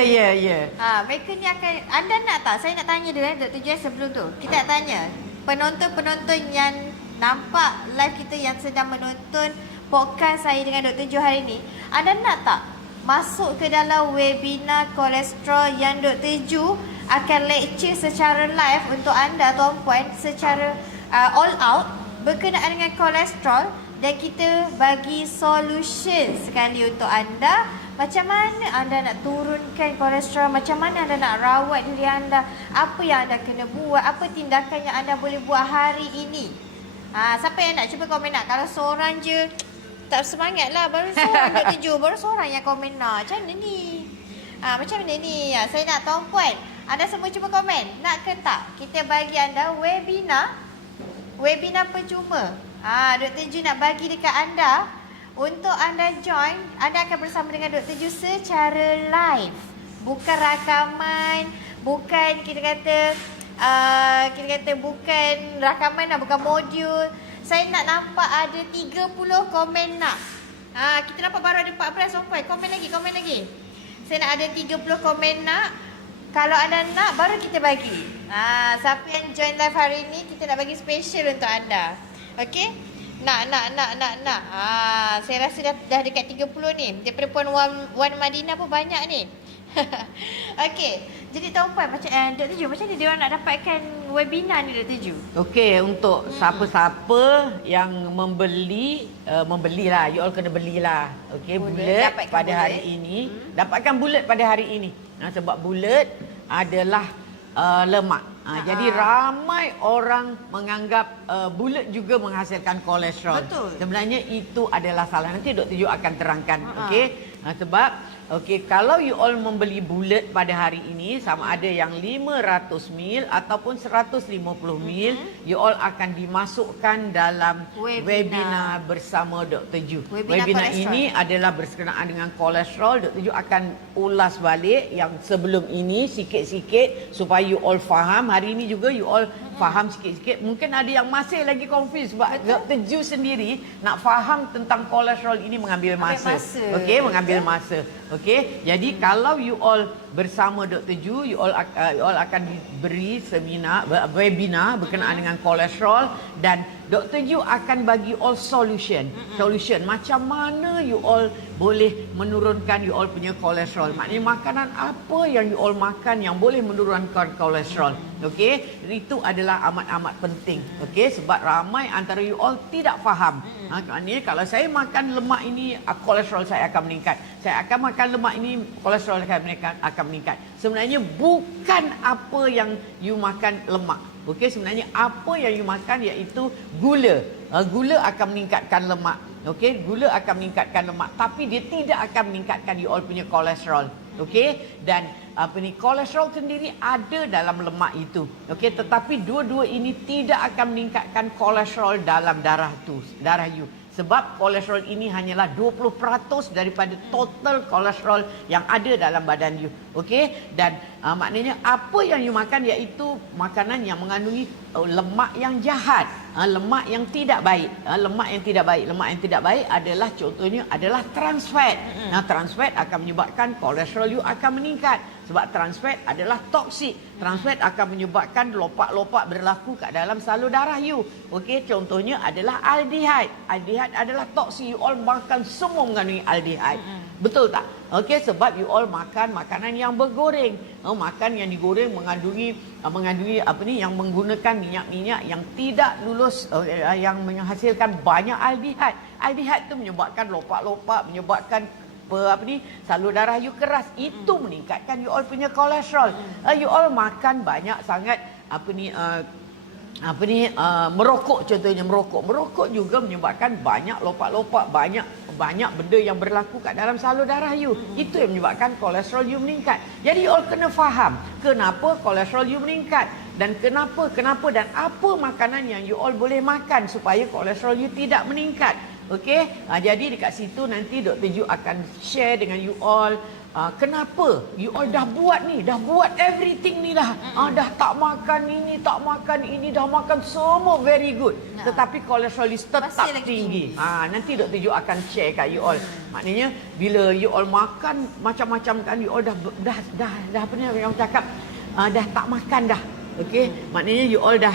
Mereka ni akan, anda nak tak? Saya nak tanya dulu Dr. Ju sebelum tu. Kita nak tanya penonton-penonton yang nampak live kita yang sedang menonton podcast saya dengan Dr. Ju hari ni, anda nak tak masuk ke dalam webinar kolesterol yang Dr. Ju akan lecture secara live untuk anda Tuan Puan, secara all out berkenaan dengan kolesterol, dan kita bagi solution sekali untuk anda. Macam mana anda nak turunkan kolesterol, macam mana anda nak rawat diri anda, apa yang anda kena buat, apa tindakan yang anda boleh buat hari ini. Siapa yang nak cuba komen nak? Kalau seorang je tak semangat lah, baru seorang Dr. Ju, baru seorang yang komen nak. Macam mana ni? Macam mana ni? Saya nak Tuan Puan, anda semua cuba komen. Nak ke tak kita bagi anda webinar percuma. Dr. Ju nak bagi dekat anda untuk anda join. Anda akan bersama dengan Dr. Ju secara live, bukan rakaman, bukan kita kata bukan rakaman lah, bukan modul. Saya nak nampak ada 30 komen nak. Kita nampak baru ada 14 sampai. Komen lagi. Saya nak ada 30 komen nak. Kalau anda nak, baru kita bagi. Siapa yang join live hari ni, kita nak bagi special untuk anda. Okey? Nak. Saya rasa dah dekat 30 ni. Daripada Puan Wan Madinah pun banyak ni. Okey. Jadi Tuan Puan, macam Dr. Ju, macam mana dia orang nak dapatkan webinar ni Dr. Ju? Okey, untuk siapa-siapa yang membelilah, you all kena belilah. Okey, bulat pada hari ini. Dapatkan bulat pada hari ini. Sebab bulat adalah lemak. Jadi ramai orang menganggap bulat juga menghasilkan kolesterol. Betul. Sebenarnya itu adalah salah. Nanti Dr. Ju akan terangkan. Okey. Sebab kalau you all membeli bulat pada hari ini, sama ada yang 500 ml ataupun 150 ml, you all akan dimasukkan dalam webinar bersama Dr. Ju. Webinar ini adalah berkenaan dengan kolesterol. Dr. Ju akan ulas balik yang sebelum ini sikit-sikit supaya you all faham. Hari ini juga you all faham sikit-sikit. Mungkin ada yang masih lagi confused sebab Dr. Ju sendiri nak faham tentang kolesterol ini mengambil masa. Okey, mengambil masa. Okey, jadi kalau you all bersama Dr. Ju, you all akan diberi seminar, webinar berkenaan dengan kolesterol, dan Dr. Ju akan bagi all solution macam mana you all boleh menurunkan you all punya kolesterol. Maknanya makanan apa yang you all makan yang boleh menurunkan kolesterol. Okey, itu adalah amat-amat penting. Okey, sebab ramai antara you all tidak faham. Maknanya kalau saya makan lemak ini, kolesterol saya akan meningkat. Saya akan makan lemak ini, kolesterol saya akan meningkat. Sebenarnya bukan apa yang you makan lemak. Okey, sebenarnya apa yang you makan iaitu gula. Gula akan meningkatkan lemak. Okey, gula akan meningkatkan lemak, tapi dia tidak akan meningkatkan you all punya kolesterol. Okey, dan kolesterol sendiri ada dalam lemak itu. Okey, tetapi dua-dua ini tidak akan meningkatkan kolesterol dalam darah you. Sebab kolesterol ini hanyalah 20% daripada total kolesterol yang ada dalam badan you. Okey, dan maknanya apa yang you makan iaitu makanan yang mengandungi lemak yang jahat, lemak yang tidak baik. Lemak yang tidak baik adalah contohnya adalah trans fat. Trans fat akan menyebabkan kolesterol you akan meningkat. Sebab trans fat adalah toksik. Trans fat akan menyebabkan lopak-lopak berlaku kat dalam salur darah you. Okey, contohnya adalah aldehyde. Aldehyde adalah toksik. You all makan semua mengandungi aldehyde. Betul tak? Okey, sebab you all makan makanan yang bergoreng. Makan yang digoreng mengandungi yang menggunakan minyak-minyak yang tidak lulus, yang menghasilkan banyak aldehyde. Aldehyde tu menyebabkan lopak-lopak, menyebabkan salur darah you keras. Itu meningkatkan you all punya kolesterol. You all makan banyak sangat merokok, contohnya merokok juga menyebabkan banyak lopak-lopak, banyak benda yang berlaku kat dalam salur darah you. Itu yang menyebabkan kolesterol you meningkat. Jadi you all kena faham kenapa kolesterol you meningkat, dan kenapa dan apa makanan yang you all boleh makan supaya kolesterol you tidak meningkat. Okey, jadi dekat situ nanti Dr. Ju akan share dengan you all kenapa you all dah buat everything ni dah. Dah tak makan ini, dah makan semua very good. Tetapi kolesterol you tetap tinggi. Nanti Dr. Ju akan share kat you all. Maknanya bila you all makan macam-macam kan, you all dah apa ni yang cakap, dah tak makan dah. Okey, maknanya you all dah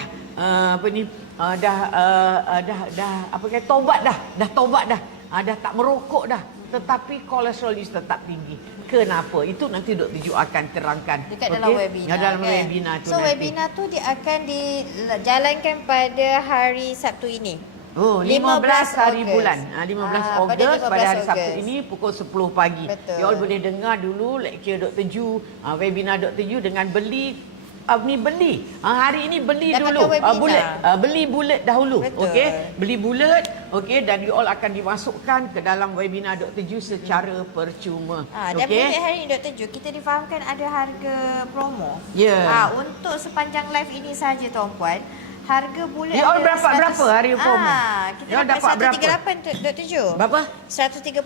tobat dah. Dah tak merokok dah. Tetapi kolesterol you tetap tinggi. Kenapa? Itu nanti Dr. Ju akan terangkan dekat dalam webinar. Dalam webinar tu. So nanti webinar tu dia akan dijalankan pada hari Sabtu ini. 15 hari bulan. 15 Ogos pada hari Sabtu ini pukul 10 pagi. Betul. You all boleh dengar dulu lecture Dr. Ju, webinar Dr. Ju dengan beli. Hari ini beli dulu. Beli bulat dahulu. Okey, beli bulat. Okey, dan you all akan dimasukkan ke dalam webinar Dr. Ju secara percuma. Dan bulat hari ini Dr. Ju, kita difahamkan ada harga promo. Untuk sepanjang live ini saja tuan-puan. Harga bulat you all berapa hari promo? Kita dapat 138 Dr. Ju. Berapa? 138,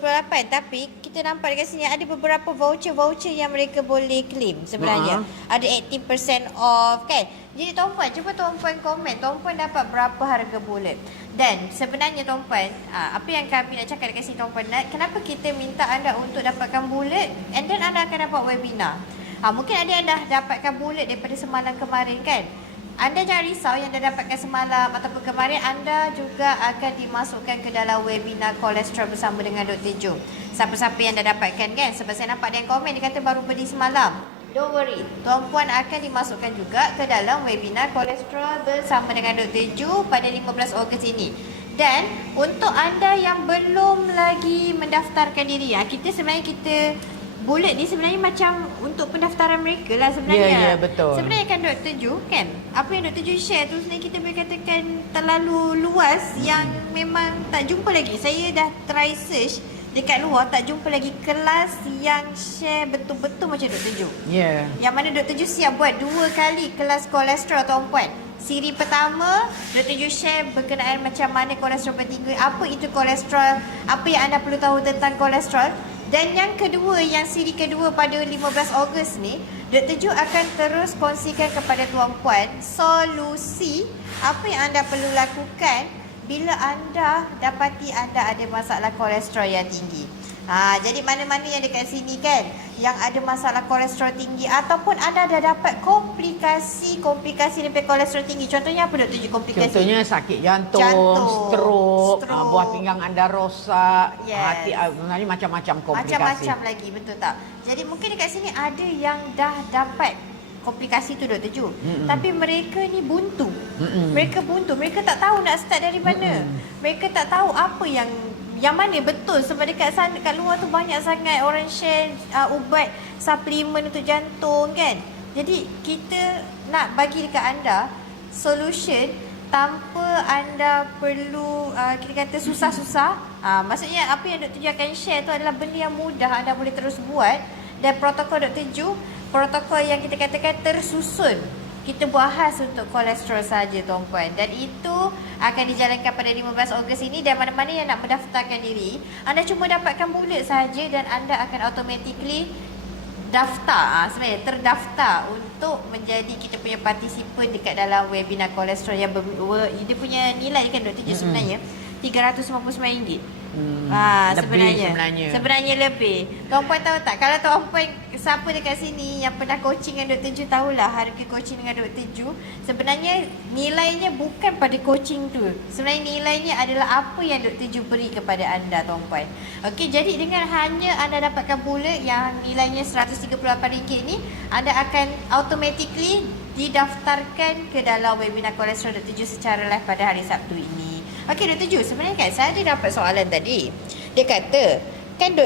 tapi kita nampak dekat sini ada beberapa voucher yang mereka boleh claim sebenarnya. Ada 18% off kan. Jadi tuan-puan, cuba tuan-puan komen, tuan-puan dapat berapa harga bulat. Dan sebenarnya tuan-puan, apa yang kami nak cakap dekat sini tuan-puan, kenapa kita minta anda untuk dapatkan bulat and then anda akan dapat webinar. Mungkin ada yang dah dapatkan bulat daripada semalam kemarin kan. Anda jangan risau yang dah dapatkan semalam ataupun kemarin, anda juga akan dimasukkan ke dalam webinar kolesterol bersama dengan Dr. Ju. Siapa-siapa yang dah dapatkan kan, sebab saya nampak ada yang komen, dia kata baru beli semalam. Don't worry, tuan-puan akan dimasukkan juga ke dalam webinar kolesterol bersama dengan Dr. Ju pada 15 Ogos ini. Dan untuk anda yang belum lagi mendaftarkan diri, kita sebenarnya bullet ni sebenarnya macam untuk pendaftaran mereka lah sebenarnya. Ya, betul. Sebenarnya kan Dr. Ju kan, apa yang Dr. Ju share tu sebenarnya kita boleh katakan terlalu luas yang memang tak jumpa lagi. Saya dah try search dekat luar, tak jumpa lagi kelas yang share betul-betul macam Dr. Ju. Ya. Yang mana Dr. Ju siap buat 2 kali kelas kolesterol tuan-puan. Siri pertama, Dr. Ju share berkenaan macam mana kolesterol bertinggi, apa itu kolesterol, apa yang anda perlu tahu tentang kolesterol. Dan yang kedua, yang siri kedua pada 15 Ogos ni, Dr. Ju akan terus kongsikan kepada tuan-puan solusi apa yang anda perlu lakukan bila anda dapati anda ada masalah kolesterol yang tinggi. Jadi mana-mana yang dekat sini kan yang ada masalah kolesterol tinggi ataupun anda dah dapat komplikasi daripada kolesterol tinggi. Contohnya apa Dr. Ju komplikasi? Contohnya sakit jantung, stroke, buah pinggang anda rosak, hati, sebenarnya macam-macam komplikasi. Macam-macam lagi, betul tak? Jadi mungkin dekat sini ada yang dah dapat komplikasi tu Dr. Ju. Tapi mereka ni buntu. Mereka buntu. Mereka tak tahu nak start dari mana. Mereka tak tahu apa yang mana betul, sebab dekat sana, dekat luar tu banyak sangat orang share ubat suplemen untuk jantung kan. Jadi kita nak bagi dekat anda solution tanpa anda perlu kita kata susah-susah. Maksudnya apa yang Dr. Ju akan share tu adalah benda yang mudah anda boleh terus buat, dan protokol Dr. Ju, protokol yang kita katakan tersusun. Kita bahas untuk kolesterol saja tuan-puan, dan itu akan dijalankan pada 15 Ogos ini. Dan mana-mana yang nak mendaftarkan diri, anda cuma dapatkan bullet saja dan anda akan automatically daftar, sebenarnya terdaftar untuk menjadi kita punya partisipan dekat dalam webinar kolesterol yang dia punya nilai kan Dr. Ju sebenarnya RM399. Sebenarnya lebih. Tuan-puan tahu tak, kalau tuan-puan siapa dekat sini yang pernah coaching dengan Dr. Ju tahulah harga coaching dengan Dr. Ju sebenarnya nilainya bukan pada coaching tu. Sebenarnya nilainya adalah apa yang Dr. Ju beri kepada anda tuan-puan. Okey, jadi dengan hanya anda dapatkan bullet yang nilainya RM138 ni, anda akan automatically didaftarkan ke dalam webinar kolesterol Dr. Ju secara live pada hari Sabtu ini. Okey Dr. Ju, sebenarnya kan saya ada dapat soalan tadi. Dia kata, kan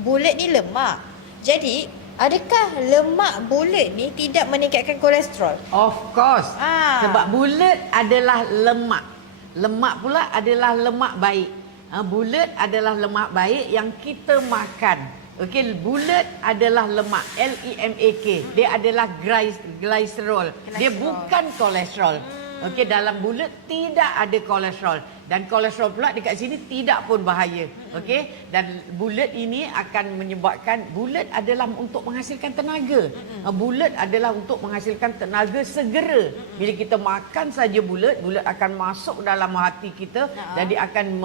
bullet ni lemak. Jadi, adakah lemak bullet ni tidak meningkatkan kolesterol? Of course. Sebab bullet adalah lemak. Lemak pula adalah lemak baik. Bullet adalah lemak baik yang kita makan. Okey, bullet adalah lemak, LEMAK. Dia adalah glycerol. Dia bukan kolesterol. Okey, dalam bullet tidak ada kolesterol, dan kolesterol pula dekat sini tidak pun bahaya. Okey, dan bullet ini akan menyebabkan, bullet adalah untuk menghasilkan tenaga. Bullet adalah untuk menghasilkan tenaga segera. Bila kita makan saja bullet akan masuk dalam hati kita dan dia akan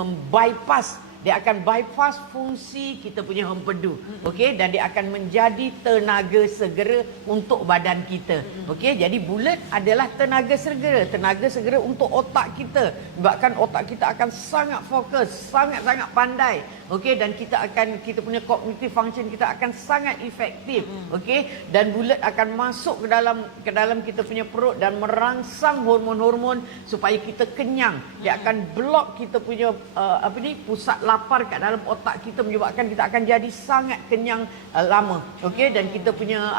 bypass fungsi kita punya empedu. Okey, dan dia akan menjadi tenaga segera untuk badan kita. Okey, jadi bullet adalah tenaga segera untuk otak kita. Sebabkan otak kita akan sangat fokus, sangat-sangat pandai. Okey, dan kita punya cognitive function kita akan sangat efektif. Okey, dan bullet akan masuk ke dalam kita punya perut dan merangsang hormon-hormon supaya kita kenyang. Dia akan block kita punya pusat lapar kat dalam otak kita, menyebabkan kita akan jadi sangat kenyang lama. Okey, dan kita punya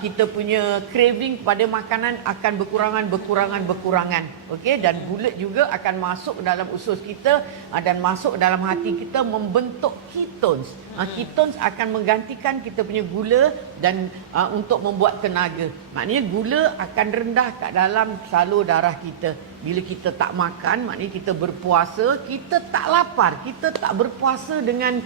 kita punya craving pada makanan akan berkurangan. Okey, dan bullet juga akan masuk dalam usus kita dan masuk dalam hati kita, membentuk ketones. Ketones akan menggantikan kita punya gula dan untuk membuat tenaga. Maknanya gula akan rendah kat dalam salur darah kita. Bila kita tak makan, maknanya kita berpuasa, kita tak lapar, kita tak berpuasa dengan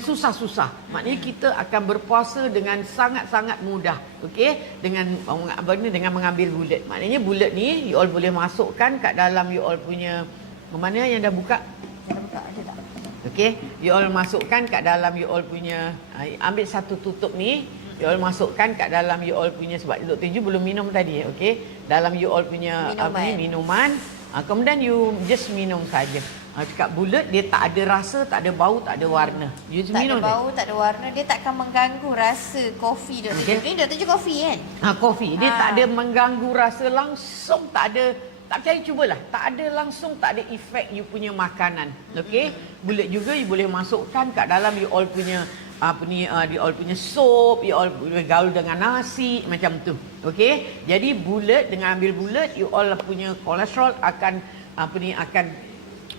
susah-susah. Maknanya kita akan berpuasa dengan sangat-sangat mudah. Okey, dengan mengambil bullet. Maknanya bullet ni you all boleh masukkan kat dalam you all punya, mana yang dah buka? Ada tak? Okey, you all masukkan kat dalam you all punya, ambil satu tutup ni, you all masukkan kat dalam you all punya, sebab Dr. Ju belum minum tadi. Okey, dalam you all punya minuman. Kemudian you just minum saja. Cakap bullet dia tak ada rasa, tak ada bau, tak ada warna. You just minum. Tak ada bau, tak ada warna, dia takkan mengganggu rasa kopi Dr. Ju. Ini Dr. Ju kopi kan? Kopi. Dia tak ada mengganggu rasa langsung, tak ada Tak percaya cubalah. Tak ada langsung, tak ada efek you punya makanan. Okey? Boleh juga you boleh masukkan kat dalam you all punya you all punya sup, you all boleh gaul dengan nasi macam tu. Okey? Jadi bulat, dengan ambil bulat you all punya kolesterol akan akan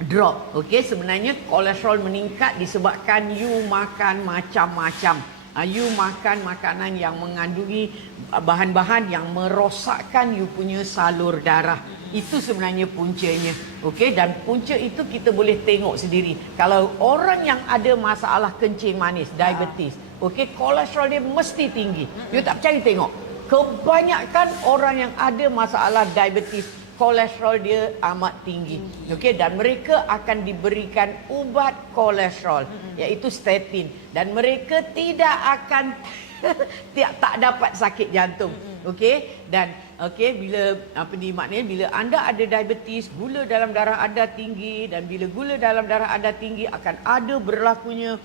drop. Okey, sebenarnya kolesterol meningkat disebabkan you makan macam-macam. You makan makanan yang mengandungi bahan-bahan yang merosakkan you punya salur darah. Itu sebenarnya puncanya. Okey, dan punca itu kita boleh tengok sendiri. Kalau orang yang ada masalah kencing manis, diabetes, okey, kolesterol dia mesti tinggi. You tak percaya tengok. Kebanyakan orang yang ada masalah diabetes, kolesterol dia amat tinggi. Okey, dan mereka akan diberikan ubat kolesterol iaitu statin, dan mereka tidak akan tak dapat sakit jantung. Okey, dan bila maknanya bila anda ada diabetes, gula dalam darah anda tinggi, dan bila gula dalam darah anda tinggi akan ada berlakunya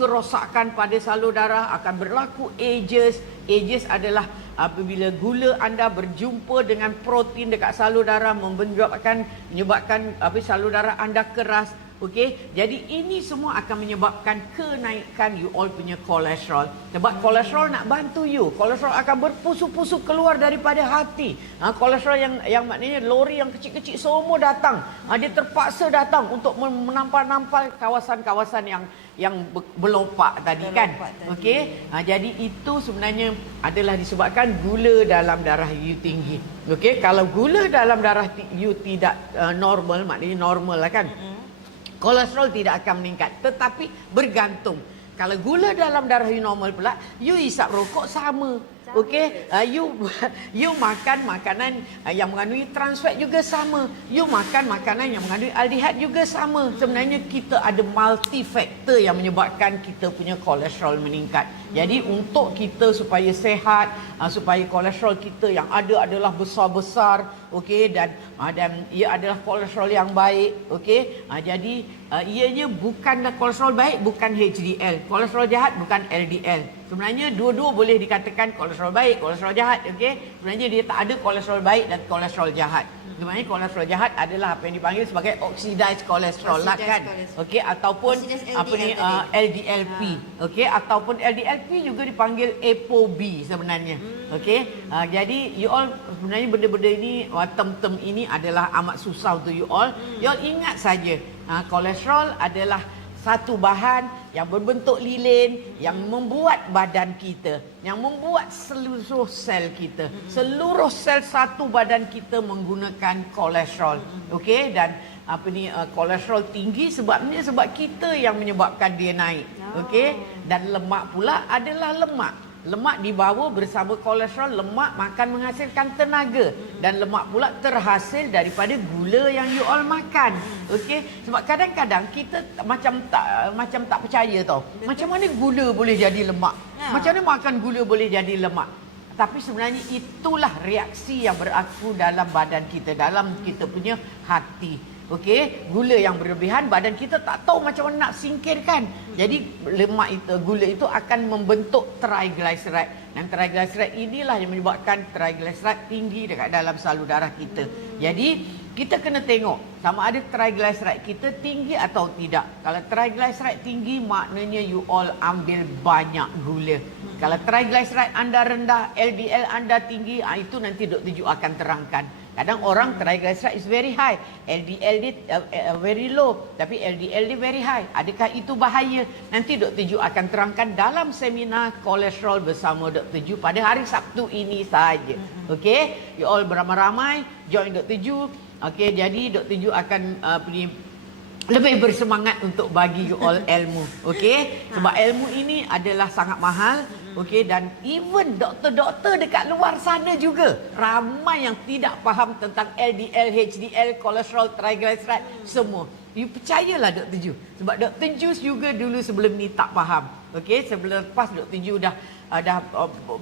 kerosakan pada salur darah, akan berlaku ages. Ages adalah apabila gula anda berjumpa dengan protein dekat salur darah menyebabkan salur darah anda keras. Okey, jadi ini semua akan menyebabkan kenaikan you all punya kolesterol. Sebab kolesterol nak bantu you. Kolesterol akan berpusu-pusu keluar daripada hati. Kolesterol yang maknanya lori yang kecil-kecil semua datang. Dia terpaksa datang untuk menampal-nampal kawasan-kawasan yang berlompak tadi kan. Okey, jadi itu sebenarnya adalah disebabkan gula dalam darah you tinggi. Okey, kalau gula dalam darah you tidak normal, maknanya normal lah kan. Kolesterol tidak akan meningkat, tetapi bergantung. Kalau gula dalam darah you normal pula, you isap rokok sama. Okey, you makan makanan yang mengandungi trans fat juga sama. You makan makanan yang mengandungi aldehyde juga sama. Sebenarnya kita ada multi factor yang menyebabkan kita punya kolesterol meningkat. Jadi untuk kita supaya sihat, supaya kolesterol kita yang ada adalah besar-besar, okey, dan ia adalah kolesterol yang baik, okey. Jadi ianya bukanlah kolesterol baik, bukan HDL. Kolesterol jahat bukan LDL. Sebenarnya dua-dua boleh dikatakan kolesterol baik, kolesterol jahat, okey. Sebenarnya dia tak ada kolesterol baik dan kolesterol jahat. Sebenarnya kolesterol jahat adalah apa yang dipanggil sebagai oxidized kolesterol lah kan. Okey, ataupun LDLP. Okey, ataupun LDLP juga dipanggil ApoB sebenarnya. Okey, jadi you all sebenarnya benda-benda ini, term-term ini adalah amat susah untuk you all. You all ingat saja, kolesterol adalah satu bahan yang berbentuk lilin yang membuat badan kita, yang membuat seluruh sel kita. Seluruh sel satu badan kita menggunakan kolesterol. Okey, dan kolesterol tinggi sebab kita yang menyebabkan dia naik. Okey, dan lemak pula adalah lemak. Lemak dibawa bersama kolesterol. Lemak makan menghasilkan tenaga, dan lemak pula terhasil daripada gula yang you all makan. Okey, sebab kadang-kadang kita macam tak percaya tau. Macam mana gula boleh jadi lemak? Macam mana makan gula boleh jadi lemak? Tapi sebenarnya itulah reaksi yang berlaku dalam badan kita, dalam kita punya hati. Okey, gula yang berlebihan badan kita tak tahu macam mana nak singkirkan. Jadi gula itu akan membentuk triglyceride. Dan triglyceride inilah yang menyebabkan triglyceride tinggi dekat dalam salur darah kita. Jadi kita kena tengok sama ada triglyceride kita tinggi atau tidak. Kalau triglyceride tinggi maknanya you all ambil banyak gula. Kalau triglyceride anda rendah, LDL anda tinggi, itu nanti Dr. Ju akan terangkan. Kadang orang triglyceride is very high, LDL dia very low, tapi LDL dia very high. Adakah itu bahaya? Nanti Dr. Ju akan terangkan dalam seminar kolesterol bersama Dr. Ju pada hari Sabtu ini sahaja. Okey, you all beramai-ramai join Dr. Ju. Okey, jadi Dr. Ju akan lebih bersemangat untuk bagi you all ilmu. Okey, sebab ilmu ini adalah sangat mahal. Okey, dan even doktor-doktor dekat luar sana juga ramai yang tidak faham tentang LDL, HDL, kolesterol, triglyceride semua. You percayalah Dr. Ju. Sebab Dr. Ju juga dulu sebelum ni tak faham. Okey, sebelum lepas Dr. Ju dah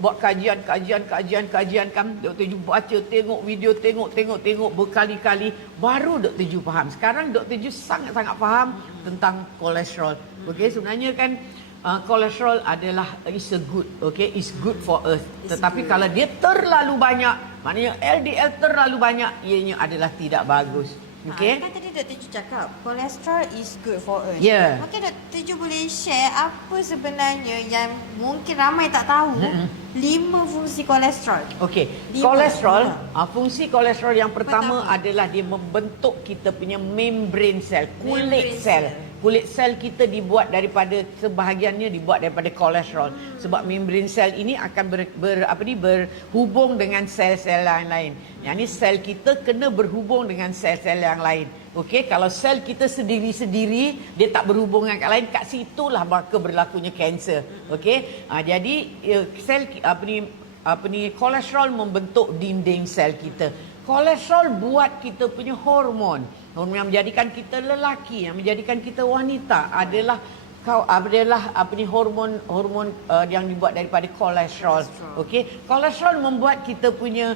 buat kajian kan. Dr. Ju baca, tengok video, tengok berkali-kali baru Dr. Ju faham. Sekarang Dr. Ju sangat-sangat faham tentang kolesterol. Okey, sebenarnya kan kolesterol adalah is good for us. Tetapi kalau dia terlalu banyak, Maknanya LDL terlalu banyak, ianya adalah tidak bagus. Okey. Kan tadi Dr. Ju cakap kolesterol is good for us. Ya. Mungkin Dr. Ju boleh share apa sebenarnya yang mungkin ramai tak tahu. 5 fungsi kolesterol. Okey. Lima. Kolesterol, fungsi kolesterol yang pertama adalah dia membentuk kita punya membrane sel, kulit Membrane sel. sel. Kulit sel kita dibuat daripada, sebahagiannya dibuat daripada kolesterol. Sebab membrane sel ini akan berhubung dengan sel-sel yang lain. Yang ni sel kita kena berhubung dengan sel-sel yang lain. Okey, kalau sel kita sendiri-sendiri, dia tak berhubung dengan kat lain, kat situlah maka berlakunya kanser. Okey, jadi sel kolesterol membentuk dinding sel kita. Kolesterol buat kita punya hormon yang menjadikan kita lelaki, yang menjadikan kita wanita adalah hormon yang dibuat daripada kolesterol. Okey, kolesterol membuat kita punya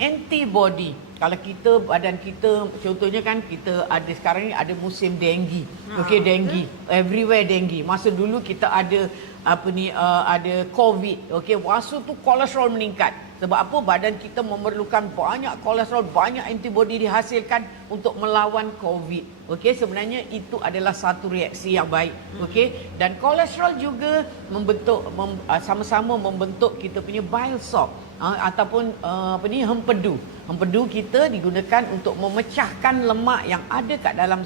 antibody. Kalau kita, badan kita, contohnya kan kita ada sekarang ni ada musim denggi. Okey, denggi, everywhere denggi. Masa dulu kita ada ada COVID. Okey, masa tu kolesterol meningkat. Sebab apa? Badan kita memerlukan banyak kolesterol, banyak antibody dihasilkan untuk melawan COVID. Okey, sebenarnya itu adalah satu reaksi yang baik. Okey, dan kolesterol juga sama-sama membentuk kita punya bile salt ataupun hempedu. Hempedu kita digunakan untuk memecahkan lemak yang ada kat dalam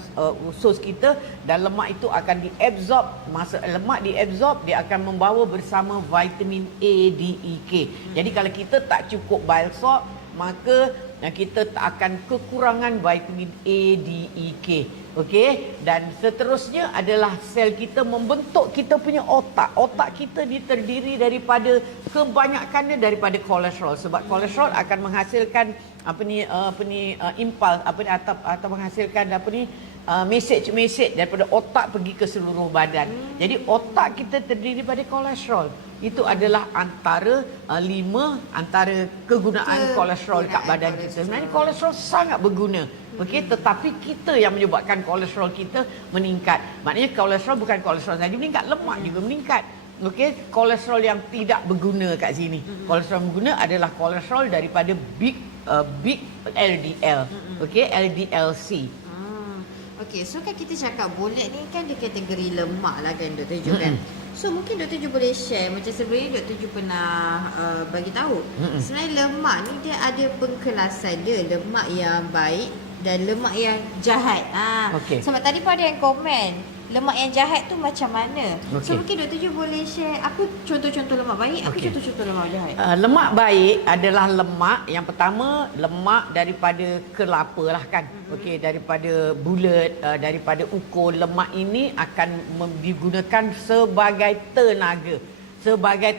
usus kita, dan lemak itu akan diabsorb. Masa lemak diabsorb, dia akan membawa bersama vitamin A, D, E, K. Jadi kalau kita tak cukup bile salt, maka kita tak akan kekurangan vitamin A, D, E, K. Okey, dan seterusnya adalah sel kita membentuk kita punya otak. Otak kita dia terdiri daripada kebanyakannya daripada kolesterol, sebab kolesterol akan menghasilkan impuls atau menghasilkan mesej daripada otak pergi ke seluruh badan. Jadi otak kita terdiri daripada kolesterol. Itu adalah antara kegunaan kolesterol kat badan kita. Sebenarnya kolesterol sangat berguna. Okey, tetapi kita yang menyebabkan kolesterol kita meningkat. Maknanya kolesterol bukan kolesterol saja meningkat, lemak juga meningkat. Okey, kolesterol yang tidak berguna kat sini. Kolesterol yang berguna adalah kolesterol daripada big LDL. Okey, LDLC. Okey, so kan kita cakap bulat ni kan dia kategori lemak lah kan Dr. Ju kan. So mungkin Dr. Ju boleh share, macam sebelum ni Dr. Ju pernah bagi tahu. Sebenarnya lemak ni dia ada pengkelasan dia, lemak yang baik dan lemak yang jahat. Okey. Sebab tadi pun ada yang komen lemak yang jahat tu macam mana. So Okey. mungkin Dr. Ju boleh share apa contoh-contoh lemak baik, apa Okey. contoh-contoh lemak jahat. Lemak baik adalah lemak yang pertama, lemak daripada kelapa lah kan. Okey, daripada bulat, daripada ukur. Lemak ini akan digunakan sebagai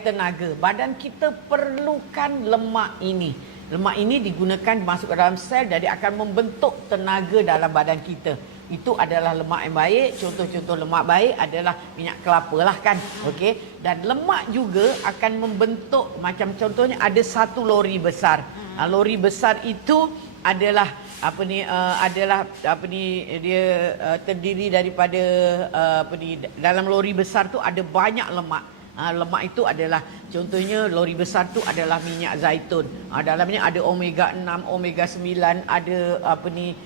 tenaga. Badan kita perlukan lemak ini. Lemak ini digunakan masuk ke dalam sel, jadi akan membentuk tenaga dalam badan kita. Itu adalah lemak yang baik. Contoh-contoh lemak baik adalah minyak kelapa lah kan. Okey, dan lemak juga akan membentuk, macam contohnya ada satu lori besar. Lori besar itu adalah dia terdiri daripada dalam lori besar tu ada banyak lemak. Lemak itu adalah contohnya lori besar tu adalah minyak zaitun. Dalamnya ada omega 6, omega 9, ada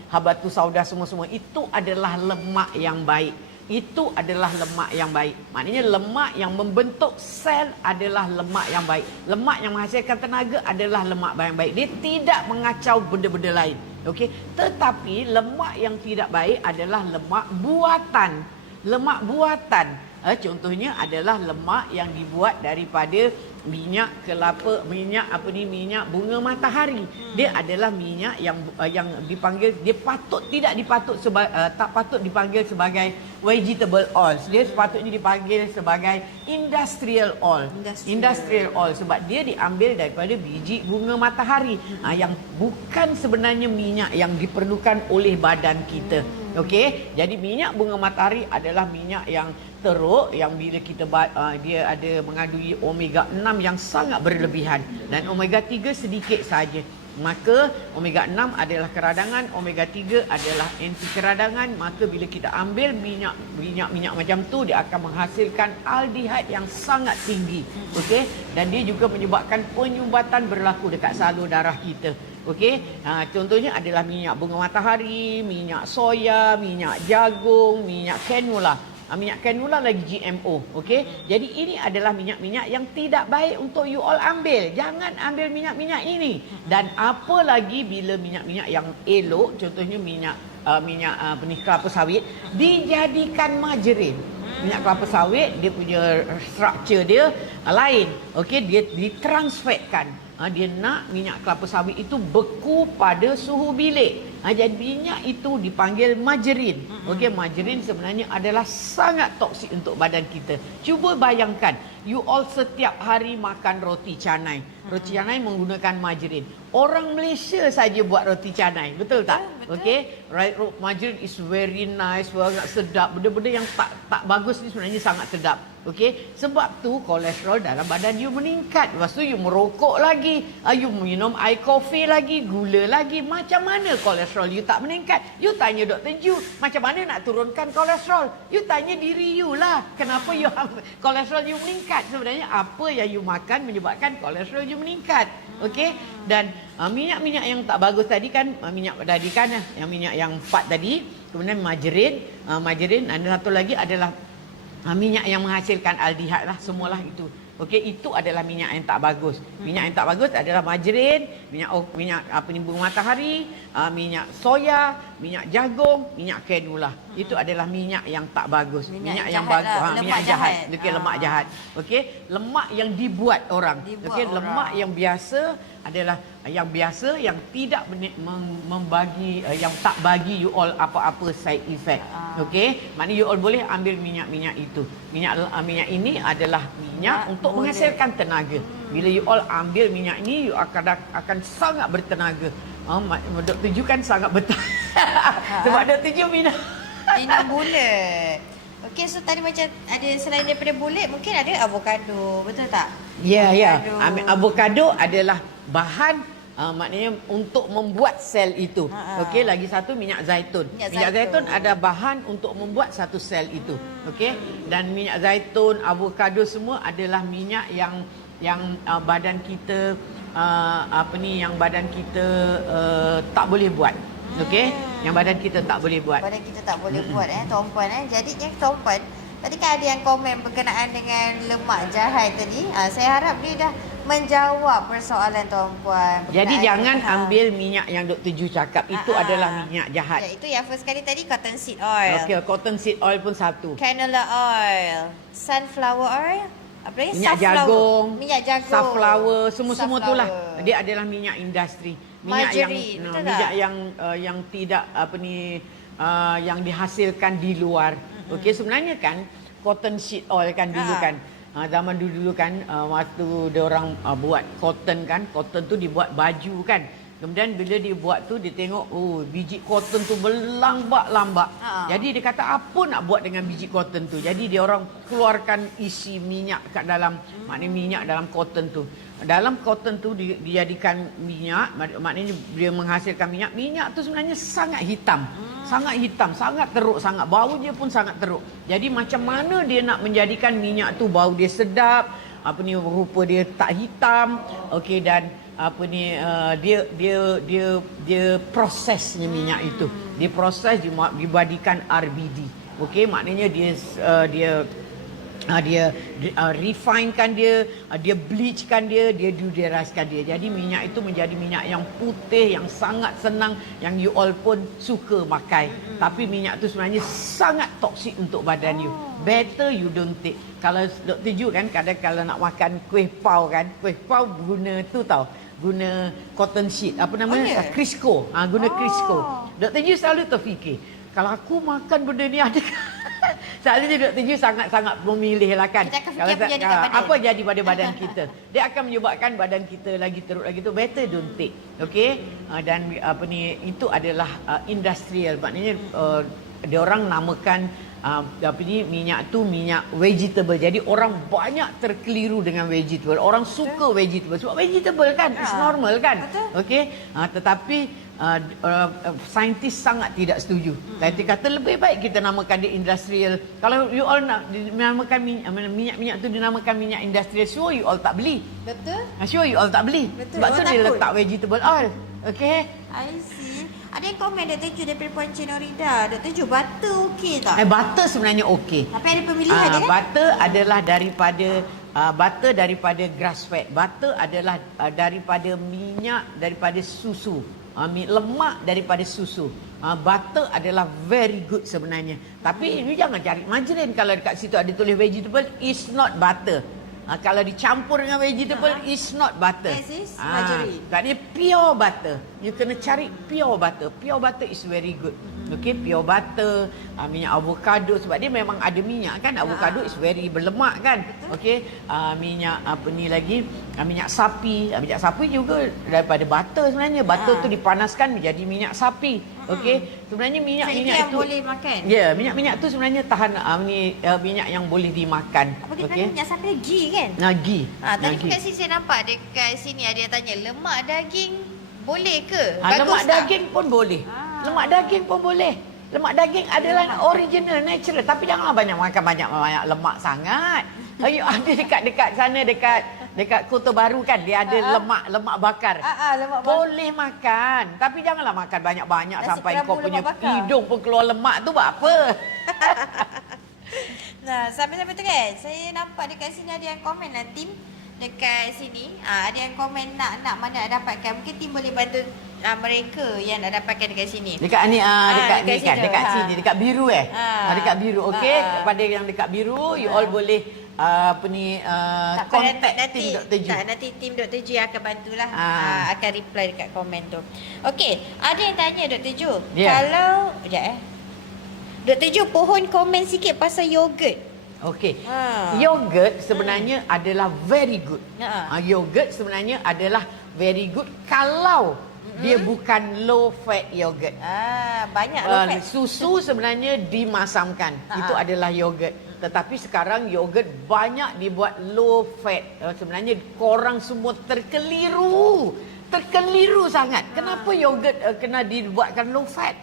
habatus sauda semua-semua. Itu adalah lemak yang baik. Itu adalah lemak yang baik. Maknanya lemak yang membentuk sel adalah lemak yang baik. Lemak yang menghasilkan tenaga adalah lemak yang baik. Dia tidak mengacau benda-benda lain. Okey, tetapi lemak yang tidak baik adalah lemak buatan. Lemak buatan contohnya adalah lemak yang dibuat daripada minyak kelapa, minyak bunga matahari. Dia adalah minyak yang dipanggil, tak patut dipanggil sebagai vegetable oil. Dia sepatutnya dipanggil sebagai industrial oil. Industrial oil sebab dia diambil daripada biji bunga matahari, yang bukan sebenarnya minyak yang diperlukan oleh badan kita. Okey, jadi minyak bunga matahari adalah minyak yang teruk, yang bila kita dia ada mengandungi omega 6 yang sangat berlebihan dan omega 3 sedikit saja. Maka omega 6 adalah keradangan, omega 3 adalah anti keradangan. Maka bila kita ambil minyak macam tu, dia akan menghasilkan aldehyde yang sangat tinggi. Okey, dan dia juga menyebabkan penyumbatan berlaku dekat salur darah kita. Okey, contohnya adalah minyak bunga matahari, minyak soya, minyak jagung, minyak canola. Minyak canola lagi GMO. Okey, jadi ini adalah minyak-minyak yang tidak baik untuk you all ambil. Jangan ambil minyak-minyak ini. Dan apa lagi bila minyak-minyak yang elok, contohnya minyak kelapa sawit dijadikan margarin. Minyak kelapa sawit dia punya structure dia lain. Okey, dia ditransfatkan. Dia nak minyak kelapa sawit itu beku pada suhu bilik. Jadi minyak itu dipanggil margarin. Okey, margarin sebenarnya adalah sangat toksik untuk badan kita. Cuba bayangkan, you all setiap hari makan roti canai. Roti canai menggunakan margarin. Orang Malaysia saja buat roti canai, betul tak? Betul. Okey, right, margarine is very nice, sangat sedap. Benda-benda yang tak bagus ni sebenarnya sangat sedap. Okey, sebab tu kolesterol dalam badan you meningkat. Lepas tu you merokok lagi, you minum air kopi lagi, gula lagi. Macam mana kolesterol you tak meningkat? You tanya Dr. Ju, macam mana nak turunkan kolesterol? You tanya diri you lah, kenapa kolesterol you meningkat? Sebenarnya apa yang you makan menyebabkan kolesterol you meningkat. Okey, dan minyak-minyak yang tak bagus tadi kan, yang minyak yang 4 tadi, kemudian margarin, dan satu lagi adalah minyak yang menghasilkan aldehyde lah, semualah itu. Okey, itu adalah minyak yang tak bagus. Minyak yang tak bagus adalah margarin, minyak bunga matahari, minyak soya, minyak jagung, minyak canola. Itu adalah minyak yang tak bagus. Minyak yang bagus, minyak jahat. Okey, lemak jahat. Okey, lemak yang dibuat orang. Okey, lemak yang biasa adalah yang tidak membagi, yang tak bagi you all apa-apa side effect. Okey, maknanya you all boleh ambil minyak-minyak itu. Minyak ini adalah minyak untuk menghasilkan tenaga. Bila you all ambil minyak ini, you akan sangat bertenaga. Dr. Ju kan sangat sebab Dr. Ju minum bulat. Okey, so tadi macam ada selain daripada bulat, mungkin ada avocado, betul tak? Ya. Avocado adalah bahan, maknanya untuk membuat sel itu. Okey, lagi satu minyak zaitun. Minyak zaitun ada bahan untuk membuat satu sel itu. Okey, dan minyak zaitun, avocado semua adalah minyak yang badan kita tak boleh buat. Okey, yang badan kita tak boleh buat. Badan kita tak boleh buat tuan-puan. Jadi tuan-puan, tadi kan ada yang komen berkenaan dengan lemak jahat tadi. Saya harap dia dah menjawab persoalan tuan-puan. Jadi jangan ambil minyak yang Dr. Ju cakap. Itu adalah minyak jahat. Ya, itu yang first kali tadi cottonseed oil. Okey, cottonseed oil pun satu. Canola oil, sunflower oil, apa lagi? Minyak jagung, sunflower, semua itulah. Dia adalah minyak industri. Minyak yang tidak yang dihasilkan di luar. Okey, sebenarnya kan cottonseed oil kan dulu kan. Zaman dulu kan, waktu dia orang buat cotton tu dibuat baju kan. Kemudian bila dia buat tu, dia tengok biji cotton tu berlambak-lambak. Jadi dia kata apa nak buat dengan biji cotton tu. Jadi dia orang keluarkan isi minyak kat dalam, maknanya minyak dalam cotton tu. Dalam cotton tu dijadikan minyak, maknanya dia menghasilkan minyak. Minyak tu sebenarnya sangat hitam. Sangat hitam, sangat teruk, sangat bau dia pun sangat teruk. Jadi macam mana dia nak menjadikan minyak tu bau dia sedap, rupa dia tak hitam. Okey, dan dia prosesnya minyak itu. Dia proses dibadikan RBD. Okey, maknanya dia refinekan dia bleachkan dia deodorizkan dia. Jadi minyak itu menjadi minyak yang putih, yang sangat senang, yang you all pun suka pakai. Tapi minyak tu sebenarnya sangat toksik untuk badan you. Better you don't take. Kalau Dr. Ju kan kadang kalau nak makan kuih pau kan, kuih pau guna tu tau. Guna cotton sheet, Crisco. Guna Crisco. Dr. Ju selalu terfikir, kalau aku makan benda ni ada selalunya Dr. Ju sangat-sangat memilih lah kan. Kita akan fikir apa jadi pada badan kita. Dia akan menyebabkan badan kita lagi teruk lagi tu. Better don't take. Okey? Dan itu adalah industrial. Maknanya dia orang namakan minyak tu minyak vegetable. Jadi orang banyak terkeliru dengan vegetable. Orang suka vegetable sebab vegetable kan, it's normal kan. Okey. Tetapi saintis sangat tidak setuju. Saintis kata lebih baik kita namakan dia industrial. Kalau you all nak dinamakan minyak tu dinamakan minyak industrial, sure you all tak beli. Betul. Sure you all tak beli. Betul. Sebab tu Orang dia takut. letak vegetable oil. Okey. I see. Ada yang komen Dr. Ju daripada Puan Cinorida. Dr. Ju, butter okey tak? Butter sebenarnya okey. Tapi ada pemilihan dia kan? Butter adalah daripada grass fat. Butter adalah daripada minyak daripada susu. Lemak daripada susu. Butter adalah very good sebenarnya. Tapi you jangan cari margarine kalau dekat situ ada tulis vegetable is not butter. Kalau dicampur dengan vegetable is not butter. Yes, is margarine. Tak dia pure butter. You kena cari pure butter. Pure butter is very good. Okey, pure butter, minyak avocado sebab dia memang ada minyak kan. Avocado is very berlemak kan. Okey, minyak minyak sapi. Minyak sapi juga daripada butter sebenarnya. Butter tu dipanaskan menjadi minyak sapi. Okey, sebenarnya minyak yang itu boleh makan. Ya, minyak tu sebenarnya tahan minyak yang boleh dimakan. Apa kita panggil minyak sapi ghee kan? Ghee. Tadi kat sini saya nampak dekat sini ada yang tanya lemak daging boleh ke? Lemak tak? daging pun boleh. Lemak daging pun boleh. Lemak daging adalah original, natural. Tapi janganlah banyak makan banyak lemak sangat. Ayo ada dekat sana dekat Kota Baru kan dia ada lemak bakar. Lemak bakar. Boleh makan. Tapi janganlah makan banyak-banyak Nasi sampai kerabu kau punya lemak bakar. hidung pun keluar lemak tu buat apa? Nah, sampai-sampai tu kan, saya nampak dekat sini ada yang komen lah, tim dekat sini. Ada yang komen nak mana nak dapatkan. Mungkin tim boleh bantu mereka yang nak dapatkan dekat sini. Dekat ni dekat ni kan, situ. dekat sini, dekat biru dekat biru. Okey, kepada yang dekat biru you all boleh contact tim Dr. Ju. Nanti tim Dr. Ju akan bantulah akan reply dekat komen tu. Okey, ada yang tanya Dr. Ju, kalau Dr. Ju pohon komen sikit pasal yogurt. Okey. Yogurt sebenarnya adalah very good. Yogurt sebenarnya adalah very good kalau dia bukan low fat yogurt. Banyak low fat. Susu sebenarnya dimasamkan. Itu adalah yogurt. Tetapi sekarang yogurt banyak dibuat low fat. Sebenarnya korang semua terkeliru. Terkeliru sangat. Kenapa yogurt kena dibuatkan low fat?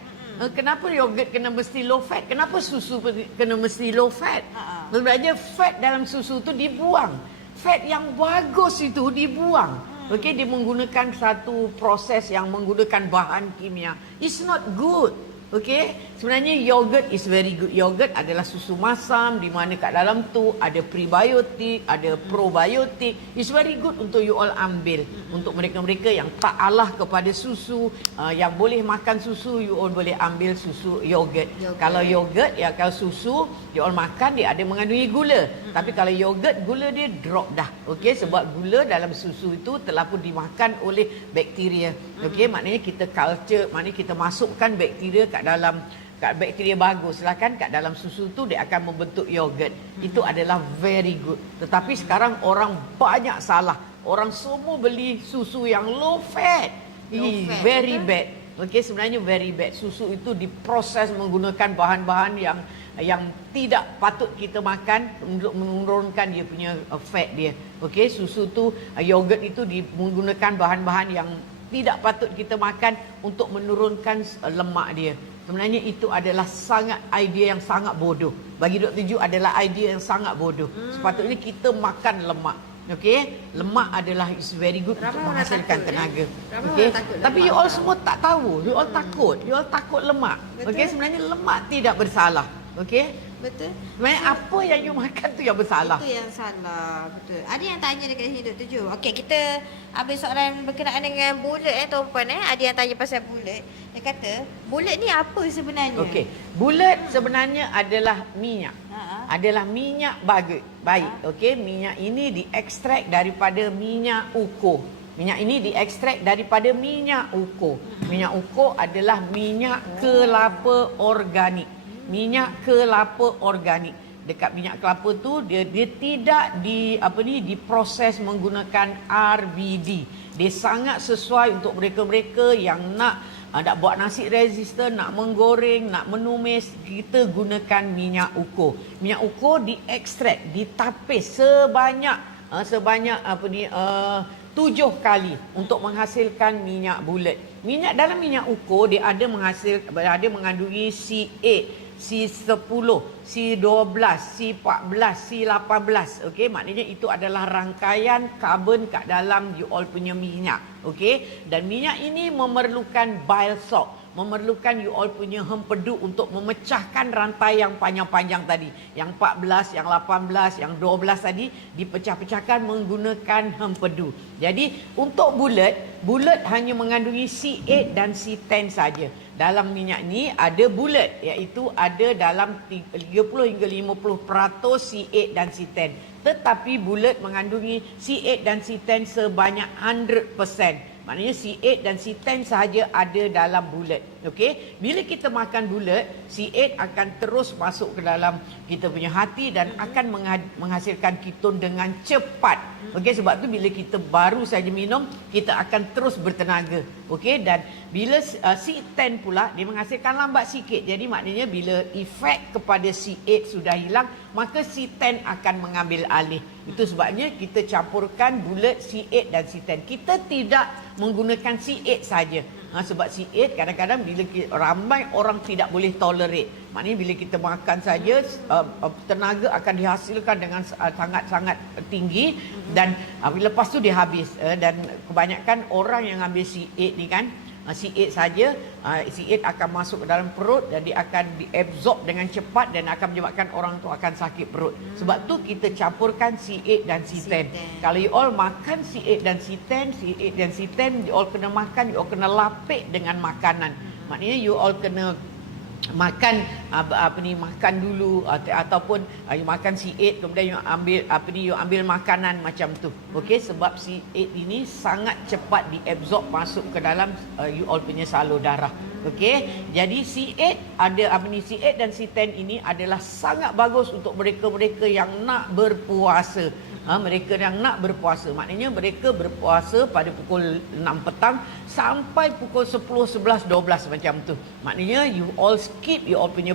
Kenapa yogurt kena mesti low fat? Kenapa susu kena mesti low fat? Sebenarnya fat dalam susu tu dibuang. Fat yang bagus itu dibuang. Okey, dia menggunakan satu proses yang menggunakan bahan kimia. It's not good. Okey, sebenarnya yogurt is very good. Yogurt adalah susu masam di mana kat dalam tu ada prebiotik, ada probiotik. It's very good untuk you all ambil. Untuk mereka-mereka yang tak alah kepada susu, yang boleh makan susu, you all boleh ambil susu yogurt. Kalau yogurt, kalau susu you all makan dia ada mengandungi gula. Tapi kalau yogurt gula dia drop dah. Okey, sebab gula dalam susu itu telah pun dimakan oleh bakteria. Okey, maknanya kita culture, maknanya kita masukkan bakteria kat dalam bakteria bagus lah kan kat dalam susu tu dia akan membentuk yogurt. Itu adalah very good. Tetapi sekarang orang banyak salah. Orang semua beli susu yang low fat. Very bad. Okey, sebenarnya very bad. Susu itu diproses menggunakan bahan-bahan yang tidak patut kita makan untuk menurunkan dia punya fat dia. Okey, susu tu yogurt itu menggunakan bahan-bahan yang tidak patut kita makan untuk menurunkan lemak dia. Sebenarnya itu adalah idea yang sangat bodoh. Bagi Dr. Ju adalah idea yang sangat bodoh. Sepatutnya kita makan lemak. Okey, lemak adalah is very good untuk menghasilkan tenaga. Okey, tapi you all semua tak tahu. You all takut. You all takut lemak. Okey, sebenarnya lemak tidak bersalah. Okey? Betul. Sebenarnya apa yang you makan tu yang bersalah. Itu yang salah. Betul. Ada yang tanya dekat sini Dr. Ju. Okey, kita ambil soalan berkenaan dengan bulat tuan-puan Ada yang tanya pasal bulat. Dia kata, bulat ni apa sebenarnya? Okey, bulat sebenarnya adalah minyak. Adalah minyak baik. Okey, minyak ini diekstrak daripada minyak ukoh. Minyak ini diekstrak daripada minyak ukoh. Minyak ukoh adalah minyak kelapa organik. Minyak kelapa organik. Dekat minyak kelapa tu dia tidak diproses menggunakan RBD Dia sangat sesuai untuk mereka-mereka yang nak buat nasi resistant, nak menggoreng, nak menumis. Kita gunakan minyak ukur. Minyak ukur diekstrak, ditapis sebanyak 7 kali untuk menghasilkan minyak bulat. Dalam minyak ukur dia ada mengandungi C8, C10, C12, C14, C18. Okey, maknanya itu adalah rangkaian karbon kat dalam you all punya minyak. Okey, dan minyak ini memerlukan bile salt, memerlukan you all punya hempedu untuk memecahkan rantai yang panjang-panjang tadi. Yang 14, yang 18, yang 12 tadi dipecah-pecahkan menggunakan hempedu. Jadi untuk bulat hanya mengandungi C8 dan C10 saja. Dalam minyak ni ada bulat, iaitu ada dalam 30 hingga 50% C8 dan C10. Tetapi bulat mengandungi C8 dan C10 sebanyak 100%. Maknanya C8 dan C10 sahaja ada dalam bulat. Okey, bila kita makan bulat, C8 akan terus masuk ke dalam kita punya hati dan akan menghasilkan ketone dengan cepat. Okey, sebab tu bila kita baru saja minum, kita akan terus bertenaga. Okey, dan bila C10 pula dia menghasilkan lambat sikit. Jadi maknanya bila efek kepada C8 sudah hilang, maka C10 akan mengambil alih. Itu sebabnya kita campurkan bulat C8 dan C10. Kita tidak menggunakan C8 saja. Sebab C8 kadang-kadang bila ramai orang tidak boleh tolerate. Maknanya bila kita makan saja, tenaga akan dihasilkan dengan sangat-sangat tinggi dan lepas tu dia habis. Dan kebanyakan orang yang ambil C8 ni kan, C8 saja, C8 akan masuk ke dalam perut dan dia akan diabsorb dengan cepat dan akan menyebabkan orang tu akan sakit perut. Sebab tu kita campurkan C8 dan C10. Kalau you all makan C8 dan C10, you all kena makan, you all kena lapik dengan makanan. Maknanya you all kena makan makan dulu ataupun you makan C8 kemudian you ambil makanan macam tu. Okey, sebab C8 ini sangat cepat diabsorb masuk ke dalam you all punya salur darah. Okey, jadi C8 dan C10 ini adalah sangat bagus untuk mereka-mereka yang nak berpuasa. Mereka yang nak berpuasa, maknanya mereka berpuasa pada pukul 6 petang sampai pukul 10, 11, 12 macam tu. Maknanya you all skip you all punya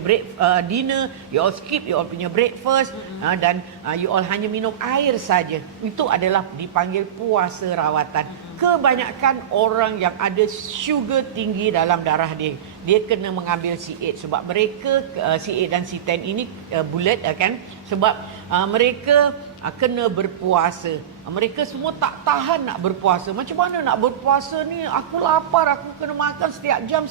dinner, you all skip you all punya breakfast, dan you all hanya minum air saja. Itu adalah dipanggil puasa rawatan. Kebanyakan orang yang ada sugar tinggi dalam darah dia kena mengambil C8 sebab mereka C8 dan C10 ini bulat kan, sebab mereka kena berpuasa. Mereka semua tak tahan nak berpuasa. Macam mana nak berpuasa ni? Aku lapar, aku kena makan setiap jam.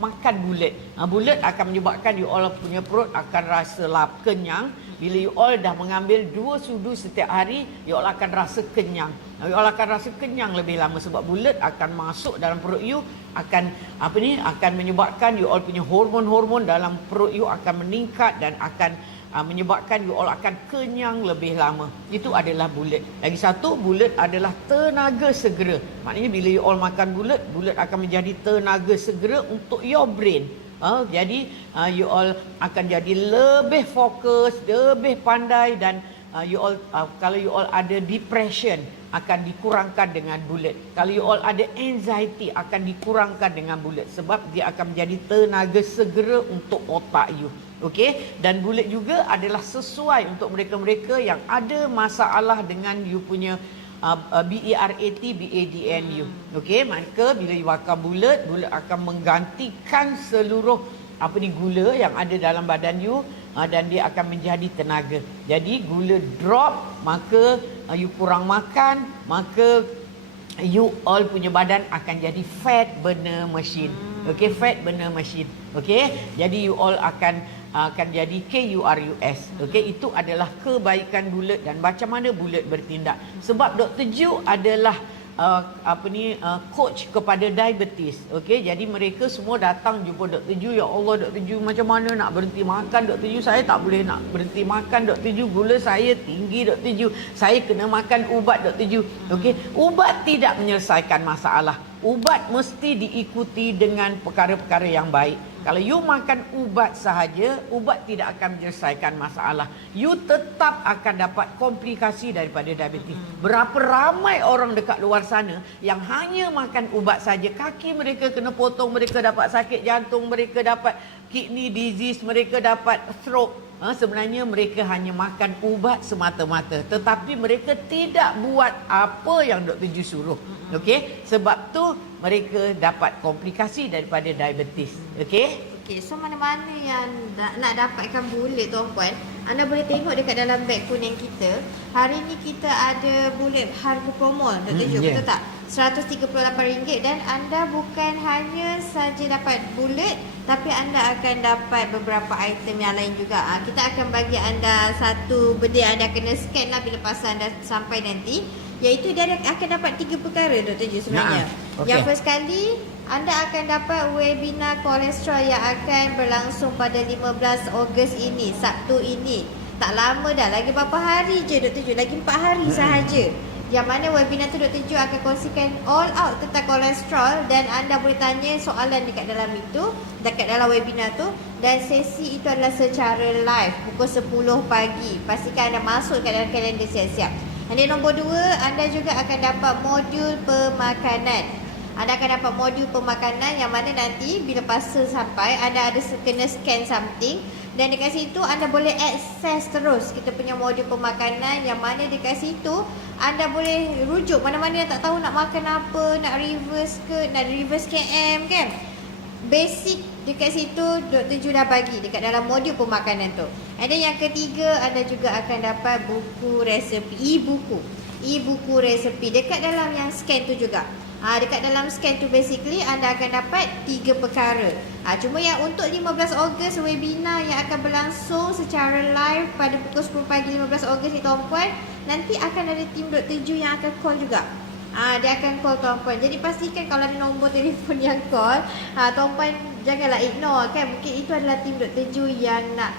Makan bulat. Bulat akan menyebabkan you all punya perut akan rasa kenyang. Bila you all dah mengambil 2 sudu setiap hari, you all akan rasa kenyang. You all akan rasa kenyang lebih lama sebab bulat akan masuk dalam perut you, akan menyebabkan you all punya hormon-hormon dalam perut you akan meningkat dan akan menyebabkan you all akan kenyang lebih lama. Itu adalah bulat. Lagi satu, bulat adalah tenaga segera. Maknanya bila you all makan bulat akan menjadi tenaga segera untuk your brain. Jadi you all akan jadi lebih fokus, lebih pandai dan kalau you all ada depression akan dikurangkan dengan bulat. Kalau you all ada anxiety akan dikurangkan dengan bulat sebab dia akan menjadi tenaga segera untuk otak you. Okey, dan bulat juga adalah sesuai untuk mereka-mereka yang ada masalah dengan you punya BERAT, BADNU. Okey, maka bila you makan bulat akan menggantikan seluruh gula yang ada dalam badan you dan dia akan menjadi tenaga. Jadi gula drop, maka you kurang makan, maka you all punya badan akan jadi fat burner machine. Okey, fat burner machine. Okey, jadi you all akan jadi KURUS. Okey, itu adalah kebaikan bulat dan macam mana bulat bertindak. Sebab Dr. Ju adalah coach kepada diabetes. Okey, jadi mereka semua datang jumpa Dr. Ju. Ya Allah, Dr. Ju, macam mana nak berhenti makan? Dr. Ju, saya tak boleh nak berhenti makan. Dr. Ju, gula saya tinggi. Dr. Ju, saya kena makan ubat. Dr. Ju, okey, ubat tidak menyelesaikan masalah. Ubat mesti diikuti dengan perkara-perkara yang baik. Kalau you makan ubat sahaja, ubat tidak akan menyelesaikan masalah. You tetap akan dapat komplikasi daripada diabetes. Berapa ramai orang dekat luar sana yang hanya makan ubat saja, kaki mereka kena potong, mereka dapat sakit jantung, mereka dapat kidney disease, mereka dapat stroke. Sebenarnya mereka hanya makan ubat semata-mata, tetapi mereka tidak buat apa yang Dr. Ju suruh. Okey, sebab tu mereka dapat komplikasi daripada diabetes. Okey? Okey, so mana-mana yang nak dapatkan bulat tuan-puan, anda boleh tengok dekat dalam beg kuning kita. Hari ni kita ada bulat harga promo, Dr. Ju, betul tak? RM138 dan anda bukan hanya saja dapat bulat, tapi anda akan dapat beberapa item yang lain juga. Kita akan bagi anda satu benda anda kena scan lah bila pasal anda sampai nanti, iaitu dia akan dapat 3 perkara, Dr. Ju, sebenarnya. Okay. Yang first kali, anda akan dapat webinar kolesterol yang akan berlangsung pada 15 Ogos ini, Sabtu ini. Tak lama dah, lagi berapa hari je, Dr. Ju? Lagi 4 hari sahaja. Yang mana webinar tu Dr. Ju akan kongsikan all out tentang kolesterol dan anda boleh tanya soalan dekat dalam itu, dekat dalam webinar tu, dan sesi itu adalah secara live pukul 10 pagi. Pastikan anda masuk kat dalam kalender siap-siap. Dan nombor 2, anda juga akan dapat modul pemakanan. Anda akan dapat modul pemakanan yang mana nanti bila parcel sampai, anda ada kena scan something dan dekat situ anda boleh akses terus kita punya modul pemakanan, yang mana dekat situ anda boleh rujuk mana-mana yang tak tahu nak makan apa, nak reverse ke, nak reverse KM kan. Basic dekat situ Dr. Ju dah bagi dekat dalam modul pemakanan tu. And then yang ketiga, anda juga akan dapat buku resepi, e-buku resepi dekat dalam yang scan tu juga. Dekat dalam scan tu basically anda akan dapat 3 perkara. Cuma yang untuk 15 Ogos webinar yang akan berlangsung secara live pada pukul 10 pagi 15 Ogos ni tuan-puan, nanti akan ada tim Dr. Ju yang akan call juga. Dia akan call tuan-puan. Jadi pastikan kalau ada nombor telefon yang call, tuan-puan janganlah ignore kan. Mungkin itu adalah tim Dr. Ju yang nak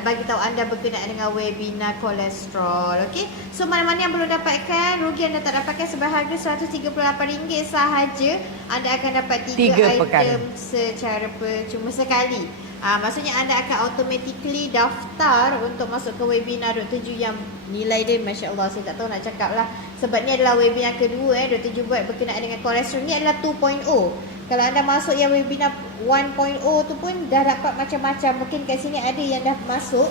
bagi tahu anda berkenaan dengan webinar kolesterol. Okey. So mana-mana yang belum dapatkan, rugi anda tak dapatkan seberharga RM138 sahaja. Anda akan dapat 3 item secara percuma sekali. Maksudnya anda akan automatically daftar untuk masuk ke webinar Dr. Ju yang nilai dia Masya Allah, saya tak tahu nak cakap lah. Sebab ni adalah webinar kedua Dr. Ju buat berkenaan dengan kolesterol. Ni adalah 2.0. Kalau anda masuk yang webinar 1.0 tu pun dah dapat macam-macam. Mungkin kat sini ada yang dah masuk.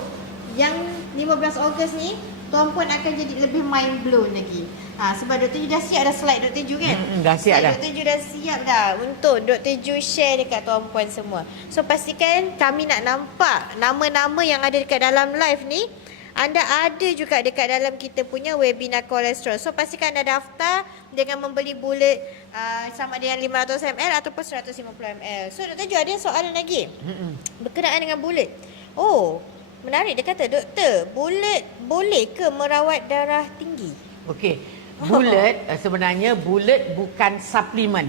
Yang 15 Ogos ni, tuan-puan akan jadi lebih mind blown lagi. Sebab Dr. Ju dah siap dah slide Dr. Ju kan? Dah siap dah. Dr. Ju dah siap dah untuk Dr. Ju share dekat tuan-puan semua. So pastikan kami nak nampak nama-nama yang ada dekat dalam live ni. Anda ada juga dekat dalam kita punya webinar kolesterol. So pastikan anda daftar dengan membeli bulat sama ada yang 500 ml ataupun 150 ml. So Dr. Ju ada soalan lagi berkenaan dengan bulat. Oh, menarik. Dia kata, doktor, bulat boleh ke merawat darah tinggi? Okey. Bulat sebenarnya bulat bukan suplemen.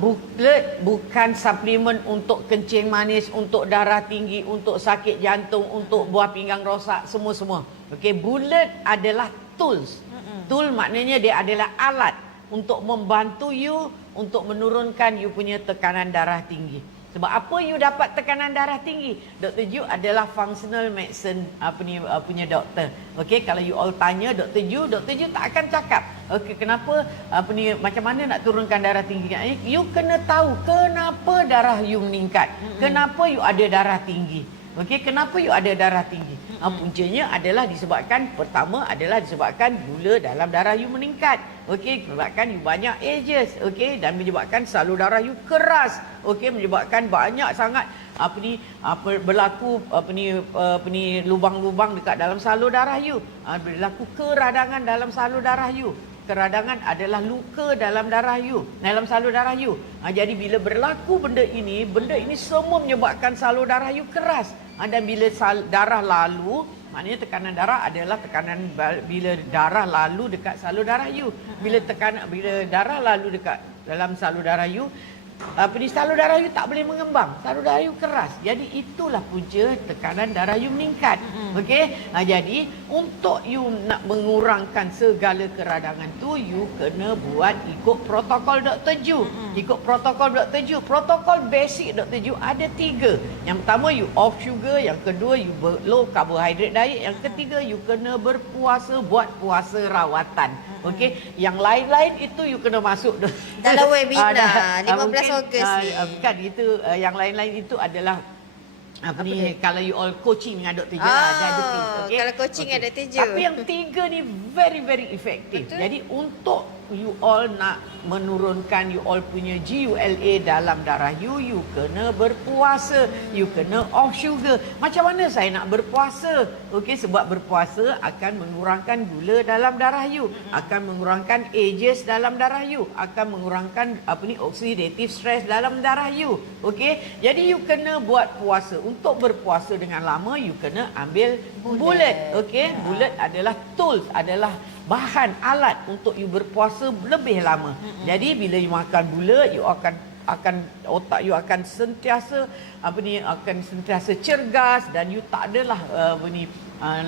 Bulat bukan suplemen untuk kencing manis, untuk darah tinggi, untuk sakit jantung, untuk buah pinggang rosak, semua-semua. Okey, bulat adalah tools. Tool maknanya dia adalah alat untuk membantu you untuk menurunkan you punya tekanan darah tinggi. Sebab apa you dapat tekanan darah tinggi? Dr. Ju adalah functional medicine punya doktor. Okey, kalau you all tanya Dr. Ju tak akan cakap okey kenapa macam mana nak turunkan darah tinggi. You kena tahu kenapa darah you meningkat. Kenapa you ada darah tinggi. Okey, kenapa you ada darah tinggi? Puncanya adalah disebabkan gula dalam darah you meningkat. Okey, menyebabkan you banyak ages, okey, dan menyebabkan salur darah you keras. Okey, menyebabkan banyak sangat berlaku lubang-lubang dekat dalam salur darah you. Berlaku keradangan dalam salur darah you. Keradangan adalah luka dalam darah you, dalam salur darah you. Jadi bila berlaku benda ini semua menyebabkan salur darah you keras. Dan bila darah lalu, maknanya tekanan darah adalah tekanan bila darah lalu dekat salur darah you. Bila darah lalu dekat dalam salur darah you, salur darah you tak boleh mengembang. Salur darah you keras. Jadi itulah punca tekanan darah you meningkat. Okey. Jadi untuk you nak mengurangkan segala keradangan tu, you kena buat ikut protokol Dr. Ju. Ikut protokol Dr. Ju. Protokol basic Dr. Ju ada 3. Yang pertama you off sugar, yang kedua you low carbohydrate diet, yang ketiga you kena berpuasa, buat puasa rawatan. Okey, yang lain-lain itu you kena masuk dalam webinar 15 mungkin, Ogos ni. Bukan itu, yang lain-lain itu adalah apa ni, kalau you all coaching dengan Dr. Jo diabetes, okay? Kalau coaching dengan Dr. Jo. Tapi yang 3 ni very very effective. Betul. Jadi untuk you all nak menurunkan you all punya GULA dalam darah you, you kena berpuasa, you kena off sugar. Macam mana saya nak berpuasa? Okey, sebab berpuasa akan mengurangkan gula dalam darah you, akan mengurangkan ages dalam darah you, akan mengurangkan oxidative stress dalam darah you. Okey, jadi you kena buat puasa. Untuk berpuasa dengan lama, you kena ambil bulat. Okey, bulat adalah tools, adalah bahan alat untuk you berpuasa lebih lama. Jadi bila you makan bulat, you akan otak you akan sentiasa akan sentiasa cergas, dan you tak adalah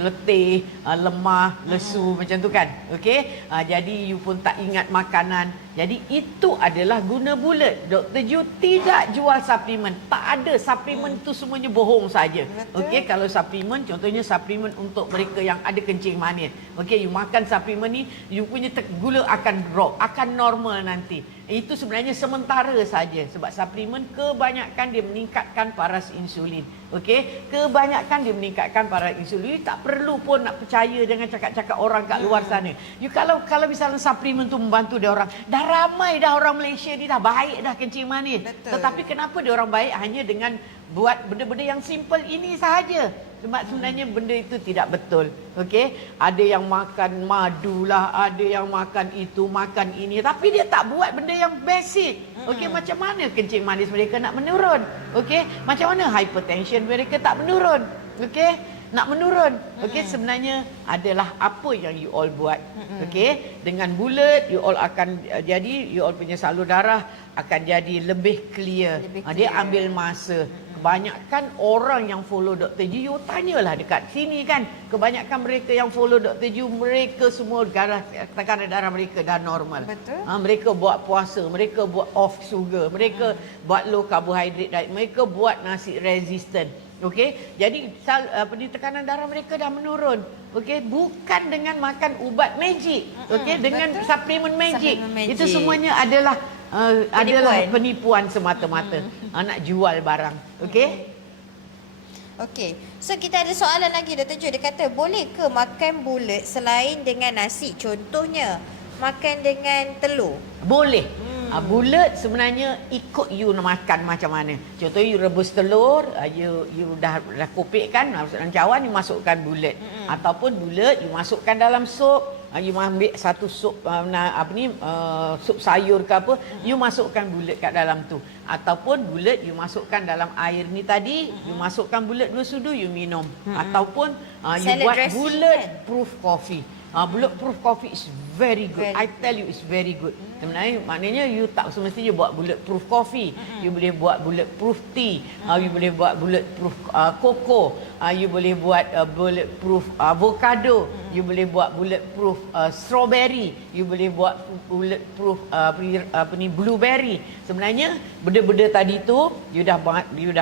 letih, lemah, lesu macam tu kan. Okey, jadi you pun tak ingat makanan. Jadi itu adalah guna bulat. Dr. Ju tidak jual suplemen. Tak ada suplemen, tu semuanya bohong saja. Okey, kalau suplemen, contohnya suplemen untuk mereka yang ada kencing manis. Okey, you makan suplemen ni, you punya gula akan drop, akan normal nanti. Itu sebenarnya sementara saja, sebab suplemen kebanyakan dia meningkatkan paras insulin. Okey, kebanyakan dia meningkatkan paras insulin. You tak perlu pun nak percaya dengan cakap-cakap orang kat luar sana. You kalau misalnya suplemen tu membantu dia orang, dah ramai dah orang Malaysia ni dah baik dah kencing manis. Betul. Tetapi kenapa dia orang baik hanya dengan buat benda-benda yang simple ini sahaja? Sebab sebenarnya benda itu tidak betul. Okey, ada yang makan madu lah, ada yang makan itu, makan ini, tapi dia tak buat benda yang basic. Okey, macam mana kencing manis mereka nak menurun? Okey, macam mana hypertension mereka tak menurun? Okey, nak menurun. Okey, sebenarnya adalah apa yang you all buat. Okey, dengan bulat you all akan jadi, you all punya salur darah akan jadi lebih clear. Dia ambil masa. Kebanyakan orang yang follow Dr. Ju, you tanyalah dekat sini kan. Kebanyakan mereka yang follow Dr. Ju, mereka semua tekanan darah mereka dah normal. Betul. Mereka buat puasa, mereka buat off sugar, mereka buat low carbohydrate diet, mereka buat nasi resistant. Okey, jadi tekanan darah mereka dah menurun. Okey, bukan dengan makan ubat magic. Okey, dengan suplemen magic. Itu semuanya adalah penipuan semata-mata. Nak jual barang. Okey? Okey. So kita ada soalan lagi Dr. Jo. Dia kata, boleh ke makan bulat selain dengan nasi? Contohnya makan dengan telur. Boleh. Bulat sebenarnya ikut you nak makan macam mana. Contohnya you rebus telur, you dah kopek kan, masuk dalam cawan, you masukkan bulat. Ataupun bulat you masukkan dalam sup. You ambil satu sup sup sayur ke apa, you masukkan bulat kat dalam tu. Ataupun bulat you masukkan dalam air ni tadi, you masukkan bulat 2 sudu, you minum. Ataupun you buat bulat proof coffee. Bulletproof coffee is very good. I tell you, it's very good. Sebenarnya maknanya you tak semestinya buat bulletproof coffee. You boleh buat bulletproof tea. You boleh buat bulletproof cocoa. You boleh buat bulletproof avocado. You boleh buat bulletproof strawberry. You boleh buat bulletproof blueberry. Sebenarnya benda-benda tadi tu you dah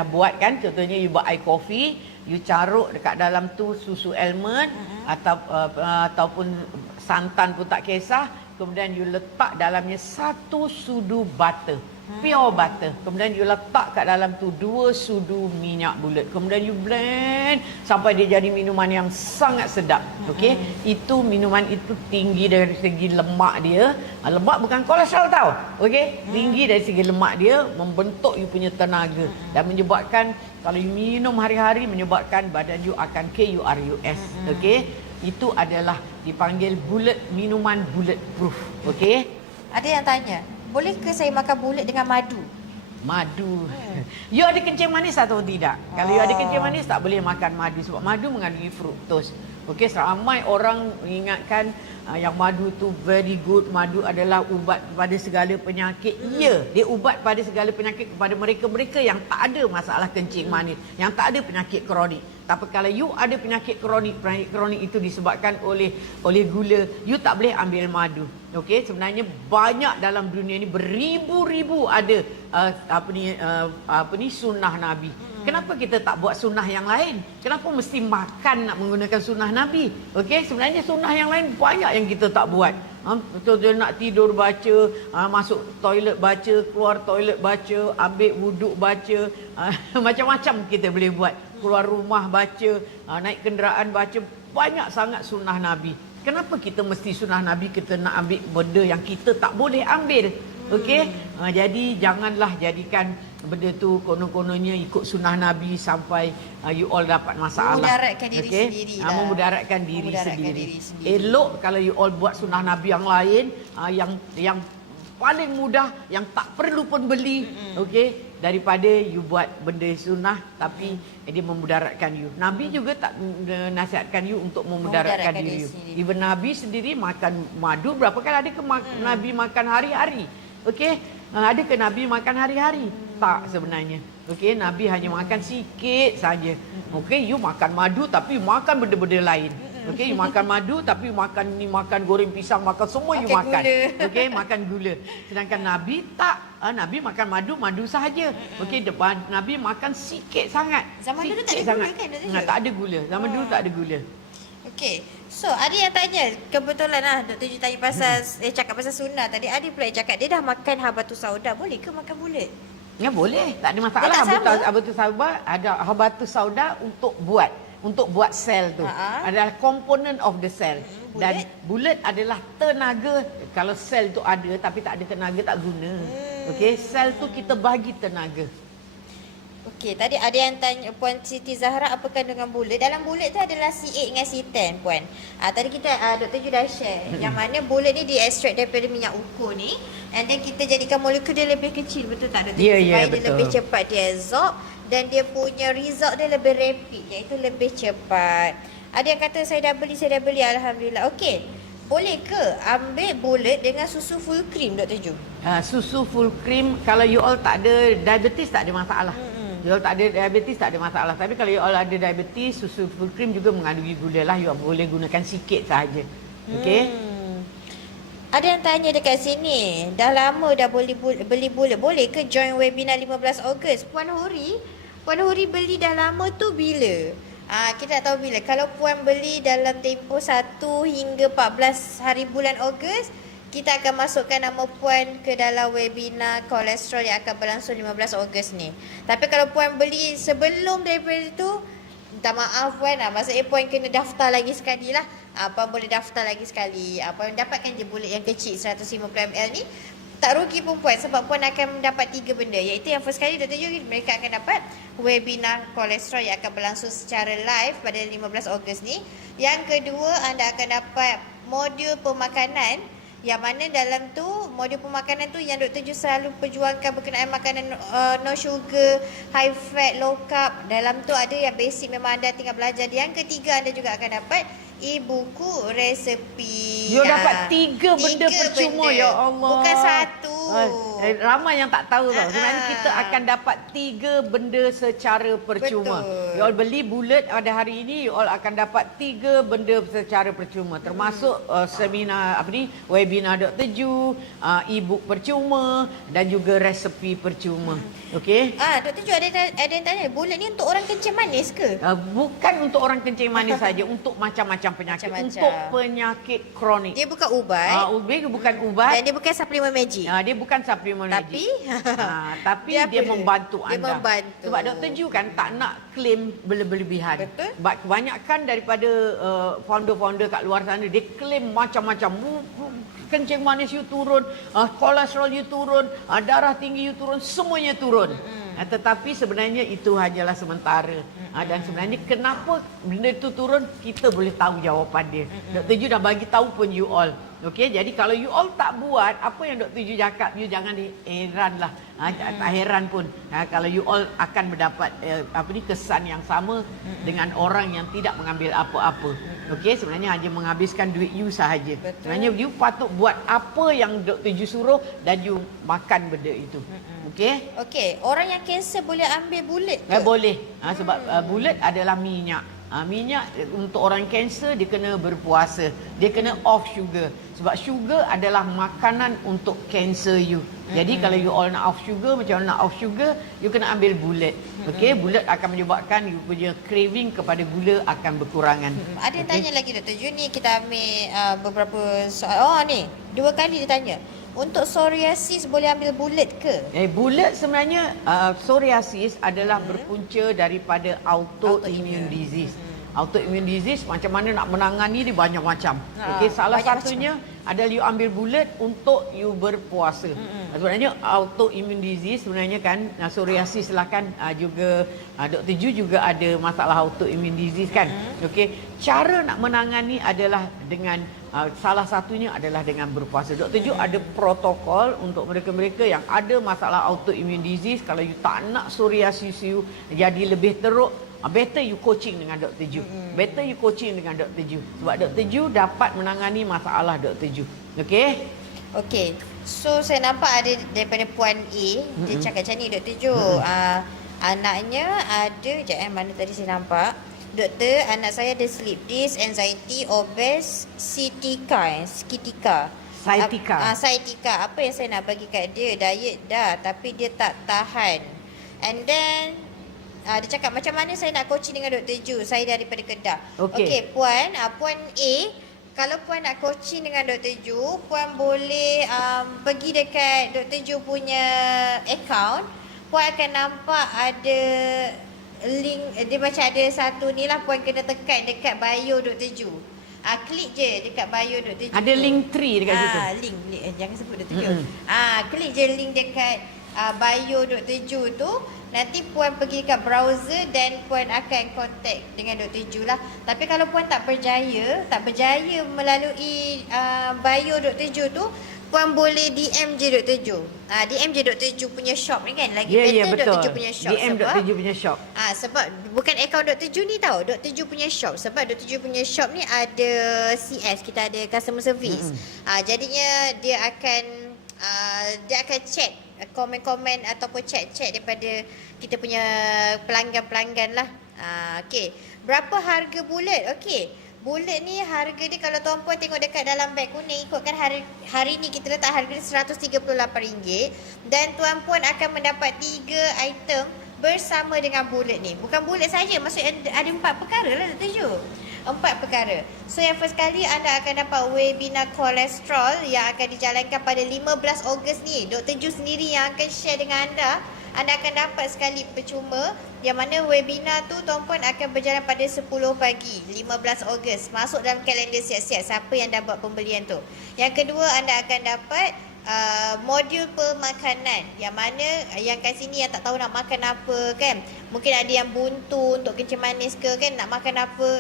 buat kan. Contohnya you buat air coffee, you caruk dekat dalam tu susu almond ataupun santan pun tak kisah. Kemudian you letak dalamnya 1 sudu butter, pure butter. Kemudian you letak kat dalam tu 2 sudu minyak bulat. Kemudian you blend sampai dia jadi minuman yang sangat sedap. Okey, itu minuman itu tinggi dari segi lemak dia. Lemak bukan kolesterol tau. Okey, tinggi dari segi lemak dia, membentuk you punya tenaga dan menyebabkan kalau you minum hari-hari menyebabkan badan you akan KURUS. Okey, itu adalah dipanggil minuman bulletproof. Okey. Ada yang tanya, boleh ke saya makan bulat dengan madu? Madu. You ada kencing manis atau tidak? Kalau you ada kencing manis tak boleh makan madu sebab madu mengandungi fruktos. Okey, ramai orang mengingatkan yang madu tu very good, madu adalah ubat pada segala penyakit. Ya, dia ubat pada segala penyakit kepada mereka-mereka yang tak ada masalah kencing manis, yang tak ada penyakit kronik. Tapi kalau you ada penyakit kronik itu disebabkan oleh gula, you tak boleh ambil madu. Okey, sebenarnya banyak dalam dunia ni beribu-ribu ada apa ni sunnah Nabi. Kenapa kita tak buat sunnah yang lain? Kenapa mesti makan nak menggunakan sunnah Nabi? Okey, sebenarnya sunnah yang lain banyak yang kita tak buat. Betul-betul nak tidur baca, masuk toilet baca, keluar toilet baca, ambil wuduk baca, macam-macam kita boleh buat. Keluar rumah baca, naik kenderaan baca, banyak sangat sunnah Nabi. Kenapa kita mesti sunnah Nabi kita nak ambil benda yang kita tak boleh ambil? Okey, jadi janganlah jadikan benda tu konon-kononnya ikut sunnah Nabi sampai you all dapat masalah. Memudaratkan diri sendiri lah. Memudaratkan diri sendiri. Elok kalau you all buat sunnah Nabi yang lain, yang paling mudah, yang tak perlu pun beli, okey, daripada you buat benda sunnah tapi dia memudaratkan you. Nabi juga tak nasihatkan you untuk memudaratkan diri you. Even Nabi sendiri makan madu berapa kali? Adakah Nabi makan hari-hari? Okey, adakah Nabi makan hari-hari? Tak sebenarnya. Okey, Nabi hanya makan sikit saja. Okey, you makan madu tapi makan benda-benda lain. Okey, you makan madu tapi makan goreng pisang, makan semua you makan. Okey, makan gula. Sedangkan Nabi tak. Nabi makan madu sahaja. Okey, Nabi makan sikit sangat. Zaman dulu tak ada sangat. gula kan? Tak ada gula. Zaman dulu tak ada gula. Okey. So, ada yang tanya, kebetulan Dr. Ju tanya pasal cakap pasal sunnah tadi, ada pula yang cakap dia dah makan habatus sauda, boleh ke makan bulat? Ya boleh, tak ada masalah. Habatus sauda ada habatus sauda untuk buat sel tu. Adalah component of the cell. Dan bulat adalah tenaga. Kalau sel tu ada tapi tak ada tenaga, tak guna. Okey, sel tu kita bagi tenaga. Okey, tadi ada yang tanya Puan Siti Zahra apa kandungan bulat. Dalam bulat tu adalah C8 dengan C10, Puan. Tadi kita Dr. Ju dah share yang mana bulat ni diekstrak daripada minyak ukur ni, and then kita jadikan molekul dia lebih kecil, betul tak Dr. Ju? Supaya dia lebih cepat diabsorb dan dia punya result dia lebih rapid, iaitu lebih cepat. Ada yang kata saya dah beli, alhamdulillah. Okey. Boleh ke ambil bulat dengan susu full cream, Dr. Ju? Susu full cream kalau you all tak ada diabetes tak ada masalah. You all tak ada diabetes tak ada masalah. Tapi kalau you all ada diabetes, susu full cream juga mengandungi gula lah. You all boleh gunakan sikit sahaja. Okey. Ada yang tanya dekat sini, dah lama dah boleh beli bulat. Boleh ke join webinar 15 Ogos? Puan Huri beli dah lama tu bila? Kita tak tahu bila. Kalau Puan beli dalam tempoh 1 hingga 14 hari bulan Ogos, kita akan masukkan nama Puan ke dalam webinar kolesterol yang akan berlangsung 15 Ogos ni. Tapi kalau Puan beli sebelum daripada itu, minta maaf Puan, maksudnya Puan kena daftar lagi sekali lah. Puan boleh daftar lagi sekali. Puan dapatkan je bulat yang kecil 150 ml ni. Tak rugi pun Puan, sebab Puan akan mendapat 3 benda. Iaitu yang first kali Dr. Ju, mereka akan dapat webinar kolesterol yang akan berlangsung secara live pada 15 Ogos ni. Yang kedua, anda akan dapat modul pemakanan, yang mana dalam tu modul pemakanan tu yang Dr. Ju selalu perjuangkan berkenaan makanan no sugar, high fat, low carb. Dalam tu ada yang basic memang anda tinggal belajar. Yang ketiga, anda juga akan dapat e-buku resepi. You dapat 3 benda percuma, ya Allah. Bukan 1. Ramai yang tak tahu tau. Sebenarnya kita akan dapat 3 benda secara percuma. Betul. You all beli bulat pada hari ini, you all akan dapat 3 benda secara percuma. Termasuk seminar webinar Dr. Ju, e-book percuma dan juga resepi percuma. Okey? Dr. Ju, ada yang tanya, bulat ni untuk orang kencing manis ke? Bukan untuk orang kencing manis saja, untuk macam-macam penyakit, untuk penyakit kronik. Dia bukan ubat. Dia bukan ubat. Dan dia bukan suplemen magic. Dia bukan suplemen magic. Tapi dia membantu anda. Dia membantu. Sebab Dr. Ju kan tak nak claim berlebihan. Betul. Kebanyakan daripada founder-founder kat luar sana, dia claim macam-macam. Kencing manis you turun, kolesterol you turun, darah tinggi you turun, semuanya turun. Tetapi sebenarnya itu hanyalah sementara. Dan sebenarnya kenapa benda itu turun, kita boleh tahu jawapan dia. Dr. Ju dah bagi tahu pun you all. Okey, jadi kalau you all tak buat apa yang Dr. Ju cakap, you jangan heran lah. Tak heran pun kalau you all akan mendapat kesan yang sama dengan orang yang tidak mengambil apa-apa. Okey, sebenarnya hanya menghabiskan duit you sahaja. Sebenarnya you patut buat apa yang Dr. Ju suruh dan you makan benda itu. Okey? Okey, orang yang kanser boleh ambil bulet ke? Boleh. Sebab bulet adalah minyak. Minyak untuk orang kanser dia kena berpuasa. Dia kena off sugar. Sebab sugar adalah makanan untuk kanser you. Jadi kalau you all nak off sugar, macam mana nak off sugar, you kena ambil bulet. Okey, bulet akan menyebabkan you punya craving kepada gula akan berkurangan. Ada yang tanya lagi Dr. Ju ni, kita ambil beberapa soal. Oh ni, 2 kali dia tanya. Untuk psoriasis boleh ambil bulet ke? Bulet sebenarnya psoriasis adalah berpunca daripada autoimmune disease. Autoimmune disease macam mana nak menangani dia banyak macam. Okey, salah satunya adalah you ambil bulet untuk you berpuasa. Sebenarnya autoimmune disease sebenarnya kan psoriasis lah kan juga Dr. Ju juga ada masalah autoimmune disease kan. Okey, cara nak menangani adalah dengan salah satunya adalah dengan berpuasa. Dr. Ju ada protokol untuk mereka-mereka yang ada masalah autoimmune disease. Kalau you tak nak psoriasis you jadi lebih teruk, better you coaching dengan Dr. Ju. Better you coaching dengan Dr. Ju. Sebab Dr. Ju dapat menangani masalah Dr. Ju. Okey? Okey. So saya nampak ada daripada Puan A, dia cakap macam ni Dr. Ju. Anaknya ada, mana tadi saya nampak. Doktor, anak saya ada sleep disk, anxiety, obes, sciatica. Sciatica. Apa yang saya nak bagi kat dia? Diet dah, tapi dia tak tahan. And then dia cakap macam mana saya nak coaching dengan Dr. Ju? Saya daripada Kedah. Okey, Puan A, kalau Puan nak coaching dengan Dr. Ju, Puan boleh pergi dekat Dr. Ju punya account. Puan akan nampak ada link, dia macam ada satu ni lah, Puan kena tekan dekat bio Dr. Ju. Klik je dekat bio Dr. Ju. Ada link 3 dekat situ. Link jangan sebut Dr. Ju. Klik je link dekat bio Dr. Ju tu. Nanti Puan pergi kat browser dan Puan akan contact dengan Dr. Ju lah. Tapi kalau Puan tak berjaya melalui bio Dr. Ju tu, Puan boleh DM je Dr. Ju. DM je Dr. Ju punya shop ni kan. Lagi better Dr. Ju punya shop. DM Dr. Ju punya shop. Sebab bukan akaun Dr. Ju ni tau. Dr. Ju punya shop. Sebab Dr. Ju punya shop ni ada CS. Kita ada customer service. Jadinya dia akan check komen-komen ataupun chat-chat daripada kita punya pelanggan-pelanggan lah. Okey. Berapa harga bulet? Okey. Bulet ni harga dia kalau tuan-puan tengok dekat dalam beg kuning, ikutkan hari ni kita letak harga dia RM138 dan tuan-puan akan mendapat 3 item bersama dengan bulet ni. Bukan bulet saja, maksudnya ada 4 perkara lah Dr. Ju. 4 perkara. So yang first kali anda akan dapat webinar kolesterol yang akan dijalankan pada 15 Ogos ni. Dr. Ju sendiri yang akan share dengan anda. Anda akan dapat sekali percuma, yang mana webinar tu tuan-puan akan berjalan pada 10 pagi 15 Ogos. Masuk dalam kalender siap-siap siapa yang dah buat pembelian tu. Yang kedua, anda akan dapat modul pemakanan, yang mana yang kat sini yang tak tahu nak makan apa kan. Mungkin ada yang buntu untuk kencing manis ke kan, nak makan apa.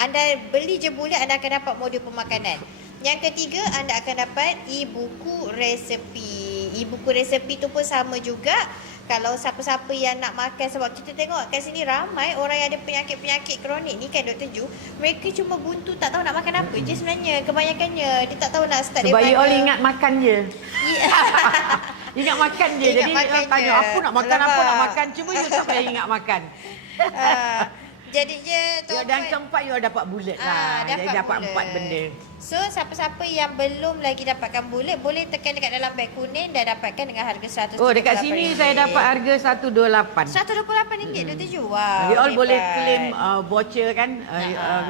Anda beli je bulat, anda akan dapat modul pemakanan. Yang ketiga, anda akan dapat e-buku resepi. E-buku resepi tu pun sama juga. Kalau siapa-siapa yang nak makan, sebab kita tengok kat sini ramai orang yang ada penyakit-penyakit kronik ni kan Dr. Ju. Mereka cuma buntu, tak tahu nak makan apa je sebenarnya. Kebanyakannya dia tak tahu nak start sebab daripada. you all ingat makan je. Ingat makan je. Jadi tanya apa nak makan, apa nak makan. Cuma you tak payah ingat makan. Jadinya dan keempat you dapat bulat lah. Jadi dapat 4 benda. So siapa-siapa yang belum lagi dapatkan bulat, boleh tekan dekat dalam beg kuning dan dapatkan dengan harga RM138. Oh, dekat sini saya dapat harga RM128. RM128 Dr. Ju. Wow. You all boleh claim voucher kan.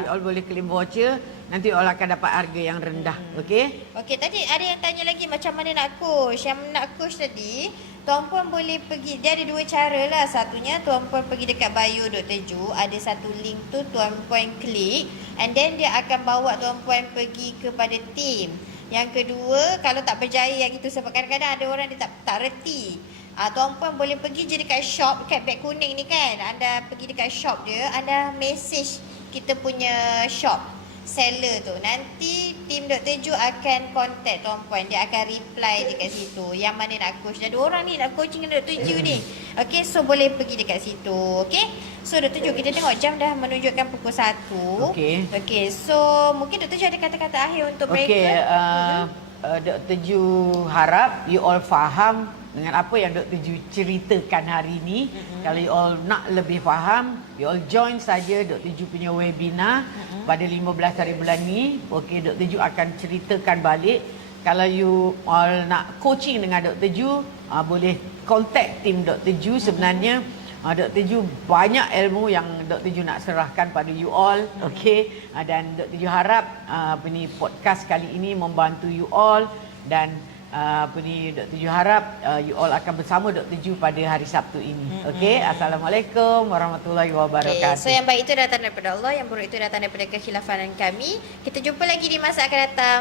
You all boleh claim voucher. Nanti you all akan dapat harga yang rendah. Okey? Okey, tadi ada yang tanya lagi macam mana nak coach. Yang nak coach tadi, tuan-puan boleh pergi, dia ada 2 cara lah. Satunya tuan-puan pergi dekat bio Dr. Ju, ada satu link tu tuan-puan klik, and then dia akan bawa tuan-puan pergi kepada team. Yang kedua, kalau tak berjaya yang itu, sebab kadang-kadang ada orang dia tak reti. Tuan puan boleh pergi je dekat shop, dekat beg kuning ni kan. Anda pergi dekat shop dia, anda message kita punya shop seller tu. Nanti tim Dr. Ju akan contact tuan puan. Dia akan reply dekat situ. Yang mana nak coach. Ada orang ni nak coaching dengan Dr. Ju ni. Okay, so boleh pergi dekat situ. Okay. So Dr. Ju, kita tengok jam dah menunjukkan pukul 1. Okey. Okay, so mungkin Dr. Ju ada kata-kata akhir untuk mereka. Okey, Dr. Ju harap you all faham dengan apa yang Dr. Ju ceritakan hari ini. Kalau you all nak lebih faham, you all join saja Dr. Ju punya webinar pada 15 hari bulan ni. Okey, Dr. Ju akan ceritakan balik. Kalau you all nak coaching dengan Dr. Ju, boleh contact tim Dr. Ju. Sebenarnya Dr. Ju banyak ilmu yang Dr. Ju nak serahkan pada you all. Okey, dan Dr. Ju harap podcast kali ini membantu you all, dan Dr. Ju harap you all akan bersama Dr. Ju pada hari Sabtu ini. Okey, Assalamualaikum warahmatullahi wabarakatuh. Okay, so yang baik itu datang daripada Allah, yang buruk itu datang daripada kekhilafanan kami. Kita jumpa lagi di masa akan datang.